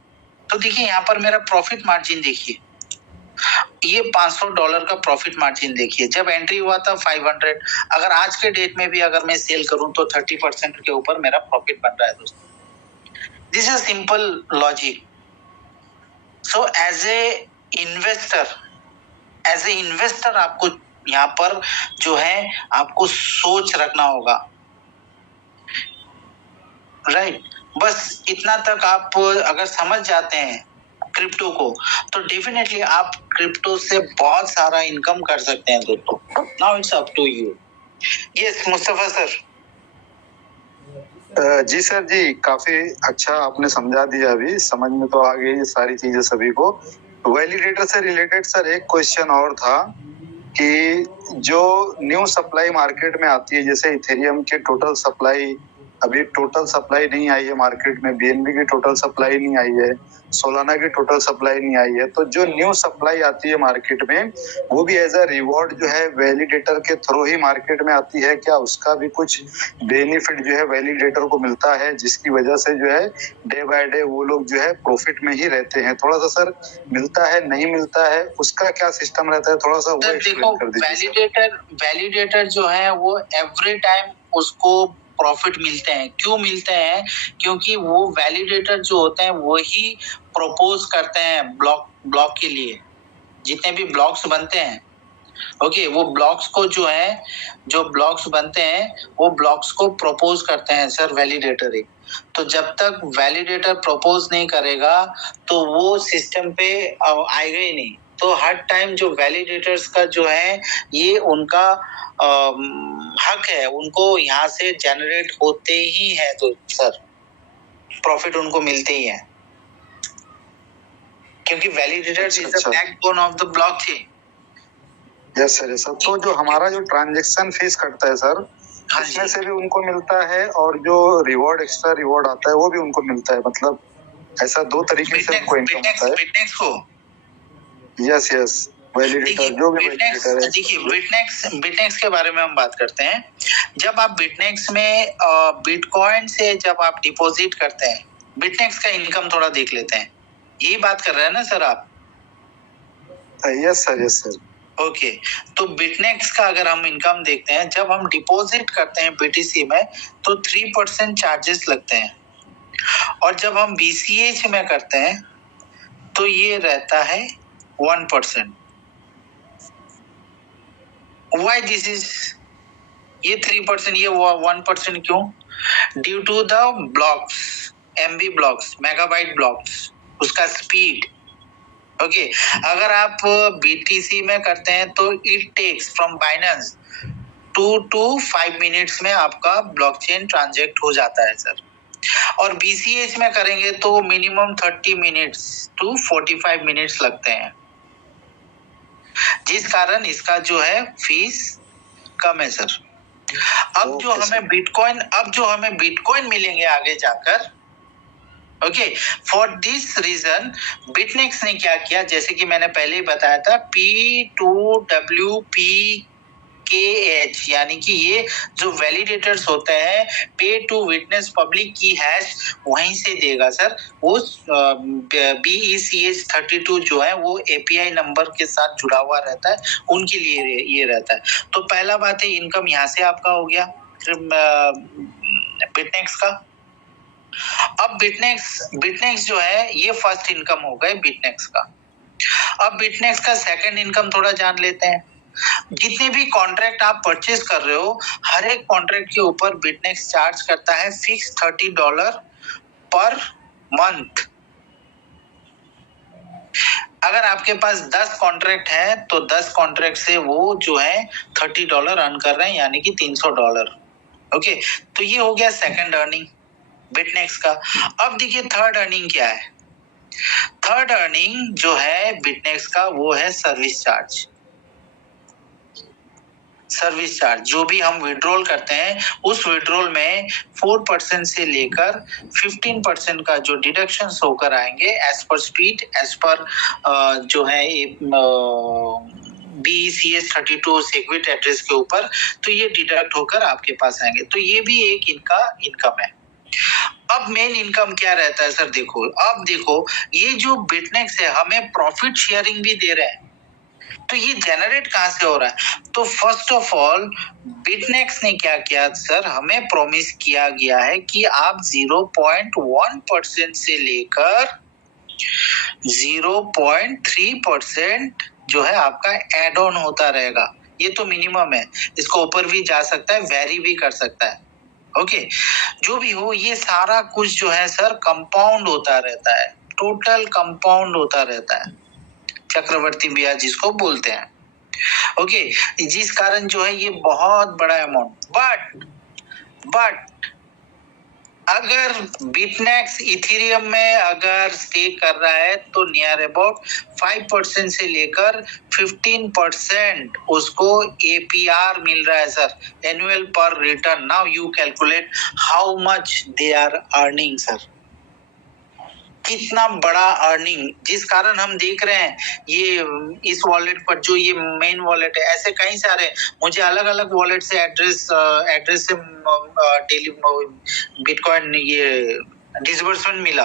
तो देखिए यहाँ पर मेरा प्रॉफिट मार्जिन देखिए, ये $500 का प्रॉफिट मार्जिन देखिए। जब एंट्री हुआ था 500, अगर आज के डेट में भी अगर मैं सेल करूं तो 30% के ऊपर मेरा प्रॉफिट बन रहा है दोस्तों। This is simple logic. So as a investor आपको यहाँ पर जो है आपको सोच रखना होगा, राइट। बस इतना तक आप अगर समझ जाते हैं क्रिप्टो को, तो डेफिनेटली आप क्रिप्टो से बहुत सारा इनकम कर सकते हैं दोस्तों। Now it's up to you. Yes Mustafa sir. जी सर जी, काफी अच्छा आपने समझा दिया, अभी समझ में तो आ गई ये सारी चीजें सभी को। वैलिडेटर से रिलेटेड सर एक क्वेश्चन और था कि जो न्यू सप्लाई मार्केट में आती है, जैसे इथेरियम के टोटल सप्लाई, अभी टोटल सप्लाई नहीं आई है मार्केट में, बीएनबी की टोटल सप्लाई नहीं आई है, सोलाना की टोटल सप्लाई नहीं आई है, तो जो न्यू सप्लाई आती है मार्केट में, वो भी एज अ रिवॉर्ड जो है वैलिडेटर के थ्रू ही मार्केट में आती है क्या? उसका भी कुछ बेनिफिट जो है वैलिडेटर को मिलता है, जिसकी वजह से जो है डे बाय डे वो लोग जो है प्रॉफिट में ही रहते हैं? थोड़ा सा सर मिलता है, नहीं मिलता है, उसका क्या सिस्टम रहता है, थोड़ा सा वो एक्सप्लेन कर दीजिए। वैलिडेटर जो है वो एवरी टाइम उसको प्रॉफिट मिलते हैं। क्यों मिलते हैं? क्योंकि वो वैलिडेटर जो होते हैं वही प्रपोज करते हैं ब्लॉक के लिए, जितने भी ब्लॉक्स बनते हैं। ओके, वो ब्लॉक्स को जो है, जो ब्लॉक्स बनते हैं वो ब्लॉक्स को प्रपोज करते हैं सर वैलिडेटर ही। तो जब तक वैलिडेटर प्रपोज नहीं करेगा तो वो सिस्टम पे आएगा ही नहीं। तो हर टाइम जो वैलिडेटर्स का जो है ये उनका हक है, उनको यहाँ से जनरेट होते ही है, तो सर प्रॉफिट उनको मिलते ही है, क्योंकि validator is the backbone of the blockchain. Yes sir, sir तो जो हमारा जो ट्रांजैक्शन फीस कटता है सर, उसमें से भी उनको मिलता है, और जो रिवॉर्ड एक्स्ट्रा रिवॉर्ड आता है वो भी उनको मिलता है, मतलब ऐसा 2 तरीके से उनको इनकम होता है। बिटनेक्स को यस यस वैलिडेटर जो भी वैलिडेटर है। देखिए बिटनेक्स के बारे में हम बात करते हैं। जब आप बिटनेक्स में बिटकॉइन से जब आप डिपॉजिट करते हैं, बिटनेक्स का इनकम थोड़ा देख लेते हैं। यही बात कर रहे हैं ना सर आप? Yes sir. ओके, तो बिटनेक्स का अगर हम इनकम देखते हैं, जब हम डिपॉजिट करते हैं बीटीसी में तो 3% चार्जेस लगते हैं, और जब हम बीसीएच में करते हैं तो ये रहता है 1%। Why this is ये 3%, ये 1% क्यों? Due to the blocks, MB blocks, megabyte blocks, उसका स्पीड। ओके, अगर आप BTC में करते हैं तो it takes from Binance 2 to 5 minutes में आपका ब्लॉकचेन ट्रांजैक्ट हो जाता है सर। और BCH में करेंगे तो मिनिमम 30 मिनट्स to 45 मिनट्स लगते हैं, जिस कारण इसका जो है फीस कम है सर। अब जो हमें बिटकॉइन मिलेंगे आगे जाकर, ओके, फॉर दिस रीजन बिटनेक्स ने क्या किया, जैसे कि मैंने पहले ही बताया था, P2WPKH, यानी कि ये जो वैलिडेटर्स होते हैं, पे टू विटनेस पब्लिक की हैश वहीं से देगा सर। वो BECH32 जो है वो API नंबर के साथ जुड़ा हुआ रहता है, उनके लिए ये रहता है। तो पहला बात है, इनकम यहाँ से आपका हो गया बिटनेक्स का। अब बिटनेक्स जो है ये फर्स्ट इनकम हो गए बिटनेक्स का। अब बिटनेक्स का सेकंड इनकम थोड़ा जान लेते हैं। जितने भी कॉन्ट्रैक्ट आप परचेज कर रहे हो, हर एक कॉन्ट्रैक्ट के ऊपर बिटनेक्स चार्ज करता है फिक्स $30 पर मंथ। अगर आपके पास 10 कॉन्ट्रैक्ट है तो 10 कॉन्ट्रैक्ट से वो जो है $30 अर्न कर रहे हैं, यानी कि $300। ओके, तो ये हो गया सेकंड अर्निंग बिटनेक्स का। अब देखिए थर्ड अर्निंग क्या है। थर्ड अर्निंग जो है बिटनेक्स का वो है सर्विस चार्ज। सर्विस चार्ज जो भी हम विड्रॉल करते हैं, उस विड्रॉल में 4% से लेकर 15% का जो डिडक्शंस होकर आएंगे as per speed, as per जो है BECH32 सेगविट एड्रेस के ऊपर, तो ये डिडक्ट होकर आपके पास आएंगे। तो ये भी एक इनका इनकम है। अब मेन इनकम क्या रहता है सर? देखो ये जो बिटनेक्स है हमें प्रॉफिट शेयरिंग भी दे रहे हैं, तो ये जनरेट कहां से हो रहा है? तो फर्स्ट ऑफ ऑल बिटनेक्स ने क्या किया सर, हमें प्रॉमिस किया गया है कि आप 0.1% से लेकर 0.3% जो है आपका एड ऑन होता रहेगा। ये तो मिनिमम है, इसको ऊपर भी जा सकता है, वेरी भी कर सकता है। ओके, जो भी हो ये सारा कुछ जो है सर कंपाउंड होता रहता है, टोटल कंपाउंड होता रहता है, चक्रवर्ती ब्याज जिसको बोलते हैं। ओके, जिस कारण जो है ये बहुत बड़ा अमाउंट, बट अगर बिटनेक्स इथेरियम में अगर स्टे कर रहा है तो नियर अबाउट 5% से लेकर 15% उसको APR मिल रहा है सर, एनुअल पर return. Now you calculate how much they are earning sir, कितना बड़ा अर्निंग, जिस कारण हम देख रहे हैं ये इस वॉलेट पर जो ये मेन वॉलेट है, ऐसे कई सारे मुझे अलग अलग वॉलेट से एड्रेस से डेली बिटकॉइन ये डिसबर्समेंट मिला।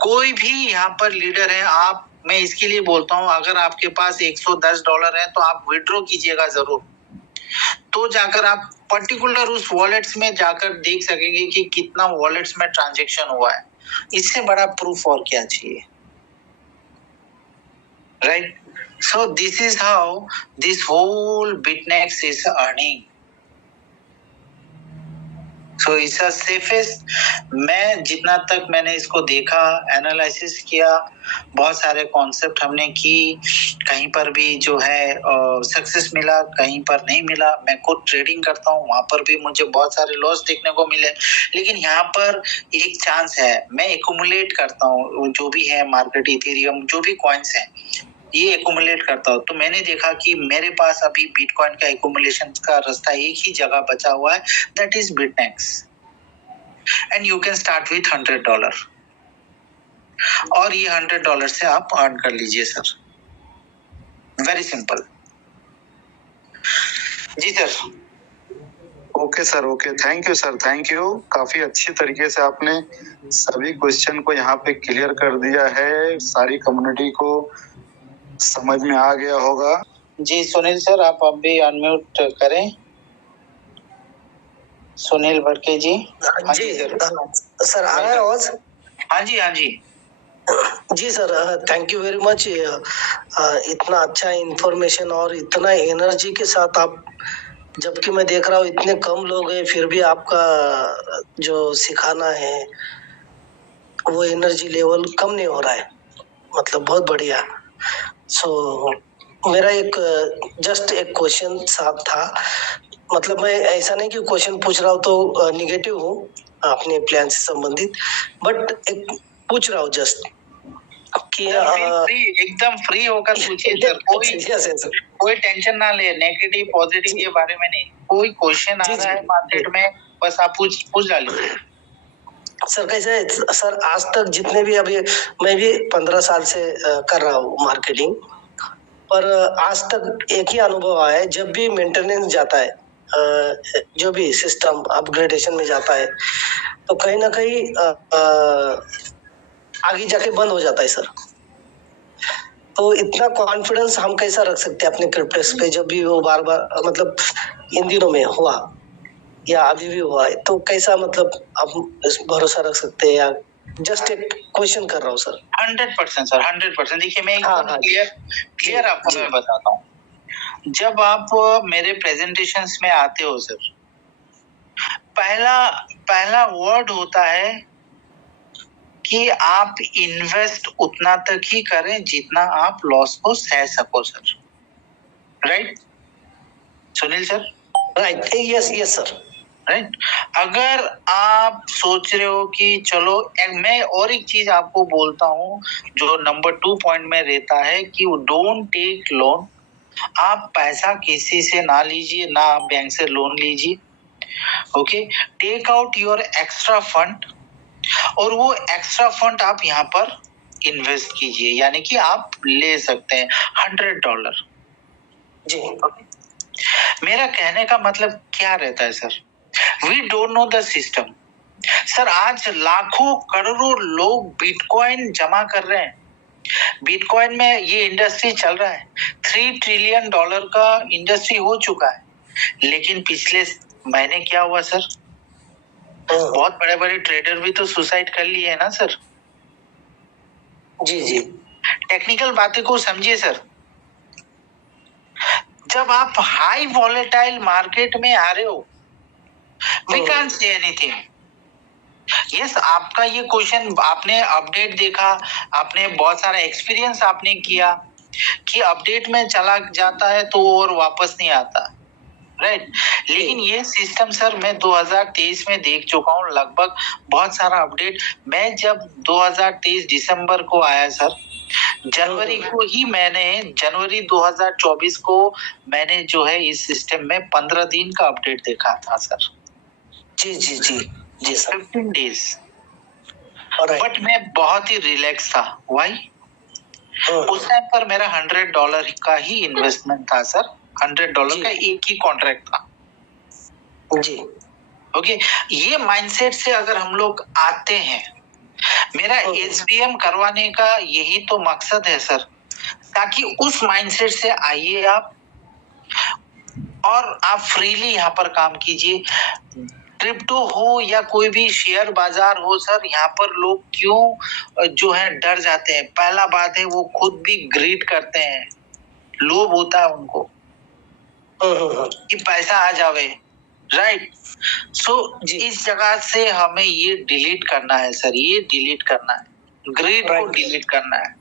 कोई भी यहाँ पर लीडर है, आप, मैं इसके लिए बोलता हूँ, अगर आपके पास $110 है तो आप विड्रॉ कीजिएगा जरूर, तो जाकर आप पर्टिकुलर उस वॉलेट्स में जाकर देख सकेंगे कि कितना वॉलेट्स में ट्रांजैक्शन हुआ है। इससे बड़ा प्रूफ और क्या चाहिए, right? So this is how this whole Bitnex is earning. So it's a safest. मैं जितना तक मैंने इसको देखा, एनालिसिस किया, बहुत सारे कॉन्सेप्ट हमने की, कहीं पर भी जो है सक्सेस मिला, कहीं पर नहीं मिला। मैं खुद ट्रेडिंग करता हूँ, वहां पर भी मुझे बहुत सारे लॉस देखने को मिले, लेकिन यहाँ पर एक चांस है, मैं एक्यूमुलेट करता हूँ जो भी है मार्केट, इथेरियम जो भी कॉइन्स हैं ये एक्यूमुलेट करता हूँ। तो मैंने देखा कि मेरे पास अभी बिटकॉइन का एक्यूमुलेशन का रास्ता एक ही जगह बचा हुआ है, that is Bitnex, and you can start with $100 और ये $100 से आप अर्न कर लीजिए सर। Very simple. जी sir. Okay sir, okay, thank you sir, thank you. काफी अच्छी तरीके से आपने सभी क्वेश्चन को यहाँ पे क्लियर कर दिया है, सारी कम्युनिटी को समझ में आ गया होगा। जी सुनील सर, आप अब भी अनम्यूट करें। सुनील भड़के जी। हाँ जी सर, आ रहा है आवाज? हाँ जी, हाँ जी। जी sir, thank you very much. इतना अच्छा इंफॉर्मेशन और इतना एनर्जी के साथ आप, जबकि मैं देख रहा हूँ इतने कम लोग हैं, फिर भी आपका जो सिखाना है वो एनर्जी लेवल कम नहीं हो रहा है, मतलब बहुत बढ़िया। मेरा एक जस्ट एक क्वेश्चन साहब था, मतलब मैं ऐसा नहीं कि क्वेश्चन पूछ रहा हूँ तो निगेटिव हूँ अपने प्लान से संबंधित, बट एक पूछ रहा हूँ जस्ट कि एकदम फ्री होकर पूछिए सर। कोई टेंशन ना ले, नेगेटिव पॉजिटिव के बारे में नहीं। कोई क्वेश्चन आ रहा है मार्केट में, बस आप पूछ डालिए। सर कैसे है सर, आज तक जितने भी, अभी मैं भी 15 साल से कर रहा हूँ मार्केटिंग, पर आज तक एक ही अनुभव आया है, जब भी मेंटेनेंस जाता है, जो भी सिस्टम अपग्रेडेशन में जाता है, तो कहीं ना कहीं आगे जाके बंद हो जाता है सर। तो इतना कॉन्फिडेंस हम कैसा रख सकते हैं अपने क्रिप्टेक्स पे, जब भी वो बार बार, मतलब इन दिनों में हुआ या अभी भी हुआ है, तो कैसा, मतलब आप इस भरोसा रख सकते हैं? या जस्ट एक क्वेश्चन कर रहा हूँ सर। 100% सर, 100%। देखिए मैं क्लियर आपको मैं बताता हूँ। जब आप मेरे प्रेजेंटेशंस में आते हो सर, पहला वर्ड होता है कि आप इन्वेस्ट उतना तक ही करें जितना आप लॉस को सह सको sir. Right Sunil sir? Right, yes sir. Right. अगर आप सोच रहे हो कि चलो, मैं और एक चीज आपको बोलता हूँ जो नंबर 2 पॉइंट में रहता है कि डोंट टेक लोन। आप पैसा किसी से ना लीजिए, ना आप बैंक से लोन लीजिए। Okay, take out your extra fund, और वो एक्स्ट्रा फंड आप यहाँ पर इन्वेस्ट कीजिए, यानी कि आप ले सकते हैं $100 जी। मेरा कहने का मतलब क्या रहता है sir, we don't know the system. Sir आज लाखों करोड़ों लोग बिटकॉइन जमा कर रहे हैं। बिटकॉइन में ये इंडस्ट्री चल रहा है, $3 ट्रिलियन का इंडस्ट्री हो चुका है। लेकिन पिछले महीने क्या हुआ सर, बहुत बड़े बड़े ट्रेडर भी तो सुसाइड कर लिए है ना सर। जी जी, टेक्निकल बातें को समझिए सर। जब आप हाई वॉलेटाइल मार्केट में आ रहे हो, we can't say anything. Yes, आपका ये क्वेश्चन, आपने अपडेट देखा, आपने बहुत सारा एक्सपीरियंस आपने किया कि अपडेट में चला जाता है तो और वापस नहीं आता। राइट, लेकिन ये सिस्टम सर मैं 2023 में देख चुका हूँ लगभग, बहुत सारा अपडेट। मैं जब 2023 दिसंबर को आया सर, जनवरी 2024 को मैंने जो है इस सिस्टम में 15 दिन का अपडेट देखा था सर। जी जी जी जी सर, 15 डेज। बट मैं बहुत ही रिलैक्स था। व्हाई? उस टाइम पर मेरा $100 का ही इन्वेस्टमेंट था सर, $100 का एक ही कॉन्ट्रैक्ट था जी। ओके, ये माइंडसेट से अगर हम लोग आते हैं, मेरा एसबीएम करवाने का यही तो मकसद है सर, ताकि उस माइंडसेट से आइए आप और आप फ्रीली यहाँ पर काम कीजिए। क्रिप्टो हो या कोई भी शेयर बाजार हो सर, यहाँ पर लोग क्यों जो है डर जाते हैं? पहला बात है वो खुद भी ग्रीड करते हैं, लोभ होता है उनको कि पैसा आ जावे। राइट, सो इस जगह से हमें ये डिलीट करना है सर, ये डिलीट करना है, ग्रीड को डिलीट करना है।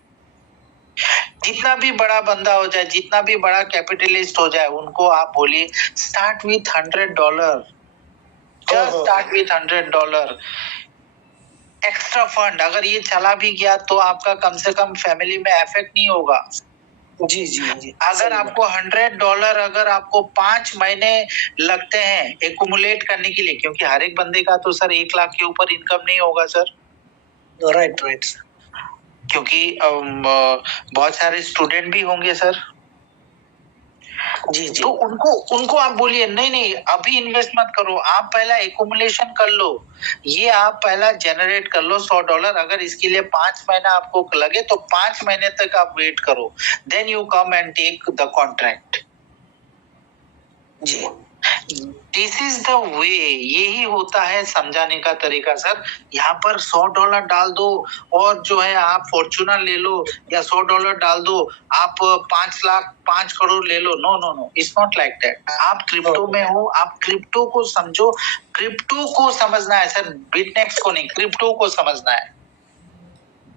जितना भी बड़ा बंदा हो जाए, जितना भी बड़ा कैपिटलिस्ट हो जाए, उनको आप बोलिए start with $100, just start with $100 extra fund. अगर ये चला भी गया तो आपका कम से कम फैमिली में इफेक्ट नहीं होगा। जी जी जी, अगर आपको $100 अगर आपको 5 महीने लगते हैं एक्यूमुलेट करने के लिए, क्योंकि हर एक बंदे का तो सर 1 लाख के ऊपर इनकम नहीं होगा सर। राइट, क्योंकि बहुत सारे स्टूडेंट भी होंगे सर, जी जी तो उनको आप बोलिए नहीं अभी इन्वेस्ट मत करो, आप पहला एक्यूमुलेशन कर लो, ये आप पहला जनरेट कर लो $100। अगर इसके लिए 5 महीना आपको लगे तो 5 महीने तक आप वेट करो, then you come and take the contract. जी दिस इज द वे, यही होता है समझाने का तरीका सर। यहाँ पर $100 डाल दो और जो है आप फॉर्च्यूनर ले लो, या $100 डाल दो आप 5 लाख 5 करोड़ ले लो। No, it's not like that. आप क्रिप्टो में हो, आप क्रिप्टो को समझो, क्रिप्टो को समझना है सर, बिटनेक्स को नहीं, क्रिप्टो को समझना है।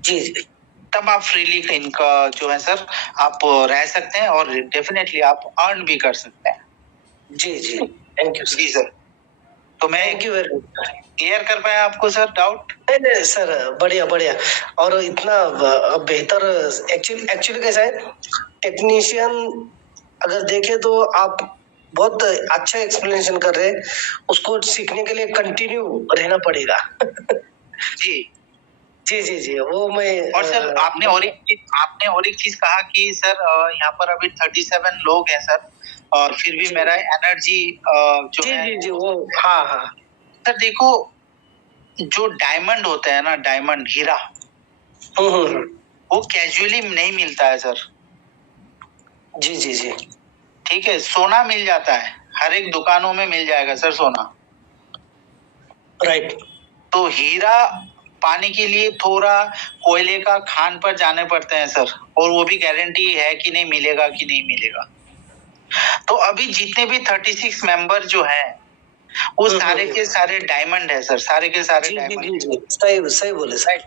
जी जी तब आप फ्रीली इनका जो है सर आप रह सकते हैं और डेफिनेटली आप अर्न भी कर सकते हैं। जी जी थैंक यू जी सर। तो मैं thank you very much. Clear कर पाया आपको सर डाउट? नहीं सर, बढ़िया बढ़िया। और इतना बेहतर एक्चुअली कैसा है, टेक्नीशियन अगर देखे तो आप बहुत अच्छा एक्सप्लेनेशन कर रहे हैं, उसको सीखने के लिए कंटिन्यू रहना पड़ेगा। जी जी जी जी वो मैं और सर आपने और एक चीज कहा कि सर यहाँ पर अभी 37 लोग हैं सर, और फिर भी मेरा एनर्जी जो जी है जी जी वो हाँ सर देखो, जो डायमंड होता है ना, डायमंड हीरा, वो कैजुअली नहीं मिलता है सर। जी जी जी ठीक है, सोना मिल जाता है, हर एक दुकानों में मिल जाएगा सर सोना, राइट। तो हीरा पाने के लिए थोड़ा कोयले का खान पर जाने पड़ते हैं सर, और वो भी गारंटी है कि नहीं मिलेगा कि नहीं मिलेगा। तो अभी जितने भी 36 मेंबर जो हैं वो सारे के सारे डायमंड है सर, सारे के सारे डायमंड। सही बोले सर।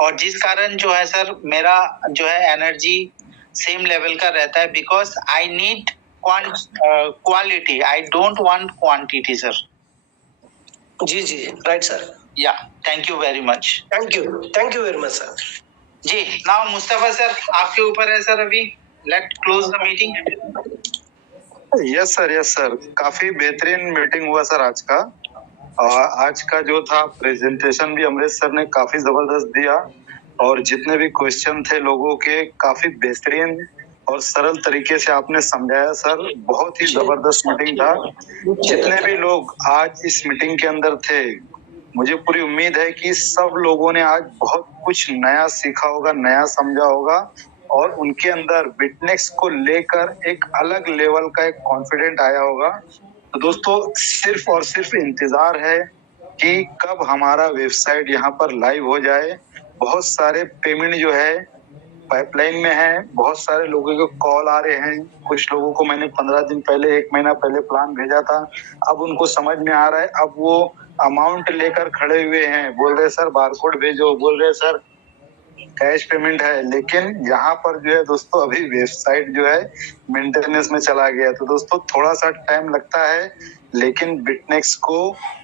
और जिस कारण जो है सर मेरा जो है एनर्जी सेम लेवल का रहता है, because I need quality, I don't want quantity sir. जी जी right sir. Yeah thank you very much. Thank you very much sir. जी नाउ मुस्तफा सर आपके ऊपर है सर, अभी let close the meeting. Yes sir, काफी बेहतरीन मीटिंग हुआ सर आज का। आज का जो था प्रेजेंटेशन भी अमरीश सर ने काफी जबरदस्त दिया, और जितने भी क्वेश्चन थे लोगों के काफी बेहतरीन और सरल तरीके से आपने समझाया सर। बहुत ही जबरदस्त मीटिंग था। जितने भी लोग आज इस मीटिंग के अंदर थे, मुझे पूरी उम्मीद है कि सब लोगों ने आज बहुत कुछ नया सीखा होगा, नया समझा होगा, और उनके अंदर बिटनेक्स को लेकर एक अलग लेवल का एक कॉन्फिडेंट आया होगा। तो दोस्तों सिर्फ और सिर्फ इंतजार है कि कब हमारा वेबसाइट यहाँ पर लाइव हो जाए। बहुत सारे पेमेंट जो है पाइपलाइन में है, बहुत सारे लोगों के कॉल आ रहे हैं। कुछ लोगों को मैंने 15 दिन पहले, 1 महीना पहले प्लान भेजा था, अब उनको समझ में आ रहा है, अब वो अमाउंट लेकर खड़े हुए हैं, बोल रहे सर बारकोड भेजो, बोल रहे सर कैश पेमेंट है। लेकिन यहाँ पर जो है दोस्तों अभी वेबसाइट जो है मेंटेनेंस में चला गया। तो दोस्तों थोड़ा सा टाइम लगता है, लेकिन बिटनेक्स को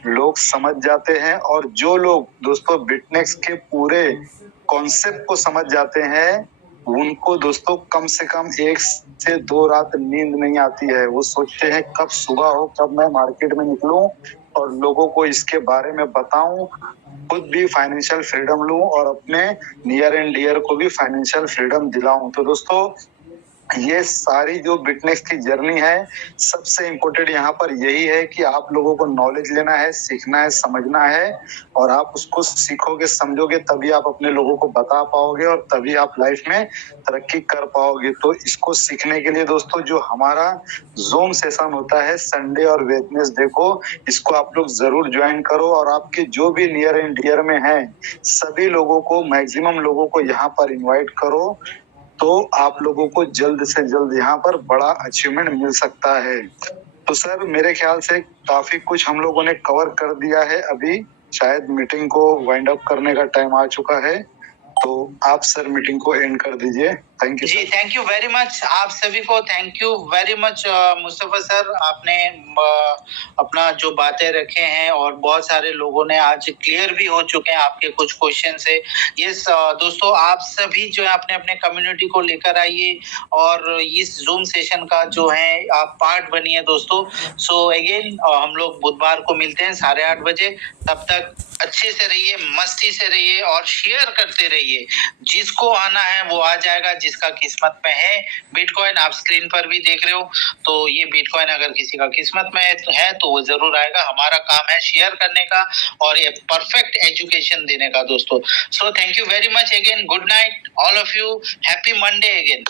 लोग समझ जाते हैं, और जो लोग दोस्तों बिटनेक्स के पूरे कॉन्सेप्ट को समझ जाते हैं, उनको दोस्तों कम से कम 1 से 2 रात नींद नहीं आती है। वो सोचते हैं कब सुबह हो, कब मैं मार्केट में निकलूं और लोगों को इसके बारे में बताऊं, खुद भी फाइनेंशियल फ्रीडम लूं और अपने नियर एंड डियर को भी फाइनेंशियल फ्रीडम दिलाऊं। तो दोस्तों ये सारी जो बिटनेक्स की जर्नी है, सबसे इम्पोर्टेंट यहाँ पर यही है कि आप लोगों को नॉलेज लेना है, सीखना है, समझना है, और आप उसको सीखोगे, समझोगे, तभी आप अपने लोगों को बता पाओगे, और तभी आप लाइफ में तरक्की कर पाओगे। तो इसको सीखने के लिए दोस्तों जो हमारा जूम सेशन होता है संडे और वेडनेसडे को, इसको आप लोग जरूर ज्वाइन करो, और आपके जो भी नियर एंड डियर में हैं सभी लोगों को, मैक्सिमम लोगों को यहाँ पर इन्वाइट करो, तो आप लोगों को जल्द से जल्द यहाँ पर बड़ा अचीवमेंट मिल सकता है। तो सर मेरे ख्याल से काफी कुछ हम लोगों ने कवर कर दिया है। अभी शायद मीटिंग को वाइंड अप करने का टाइम आ चुका है, तो आप सर मीटिंग को एंड कर दीजिए। थैंक यू जी, थैंक यू वेरी मच आप सभी को, thank you very much Mustafa sir, आपने अपना जो बातें रखे हैं, और बहुत सारे लोगों ने आज क्लियर भी हो चुके हैं आपके कुछ क्वेश्चन से। यस दोस्तों, आप सभी जो है अपने अपने कम्युनिटी को लेकर आइए, और इस जूम सेशन का जो है आप पार्ट बनिए दोस्तों। सो अगेन हम लोग बुधवार को मिलते हैं 8:30 बजे। तब तक अच्छे से रहिए, मस्ती से रहिए, और शेयर करते रहिए। जिसको आना है वो आ जाएगा, जिसका किस्मत में है बिटकॉइन, आप स्क्रीन पर भी देख रहे हो, तो ये बिटकॉइन अगर किसी का किस्मत में है तो वो जरूर आएगा। हमारा काम है शेयर करने का और ये परफेक्ट एजुकेशन देने का दोस्तों। So thank you very much again, good night all of you, happy Monday again.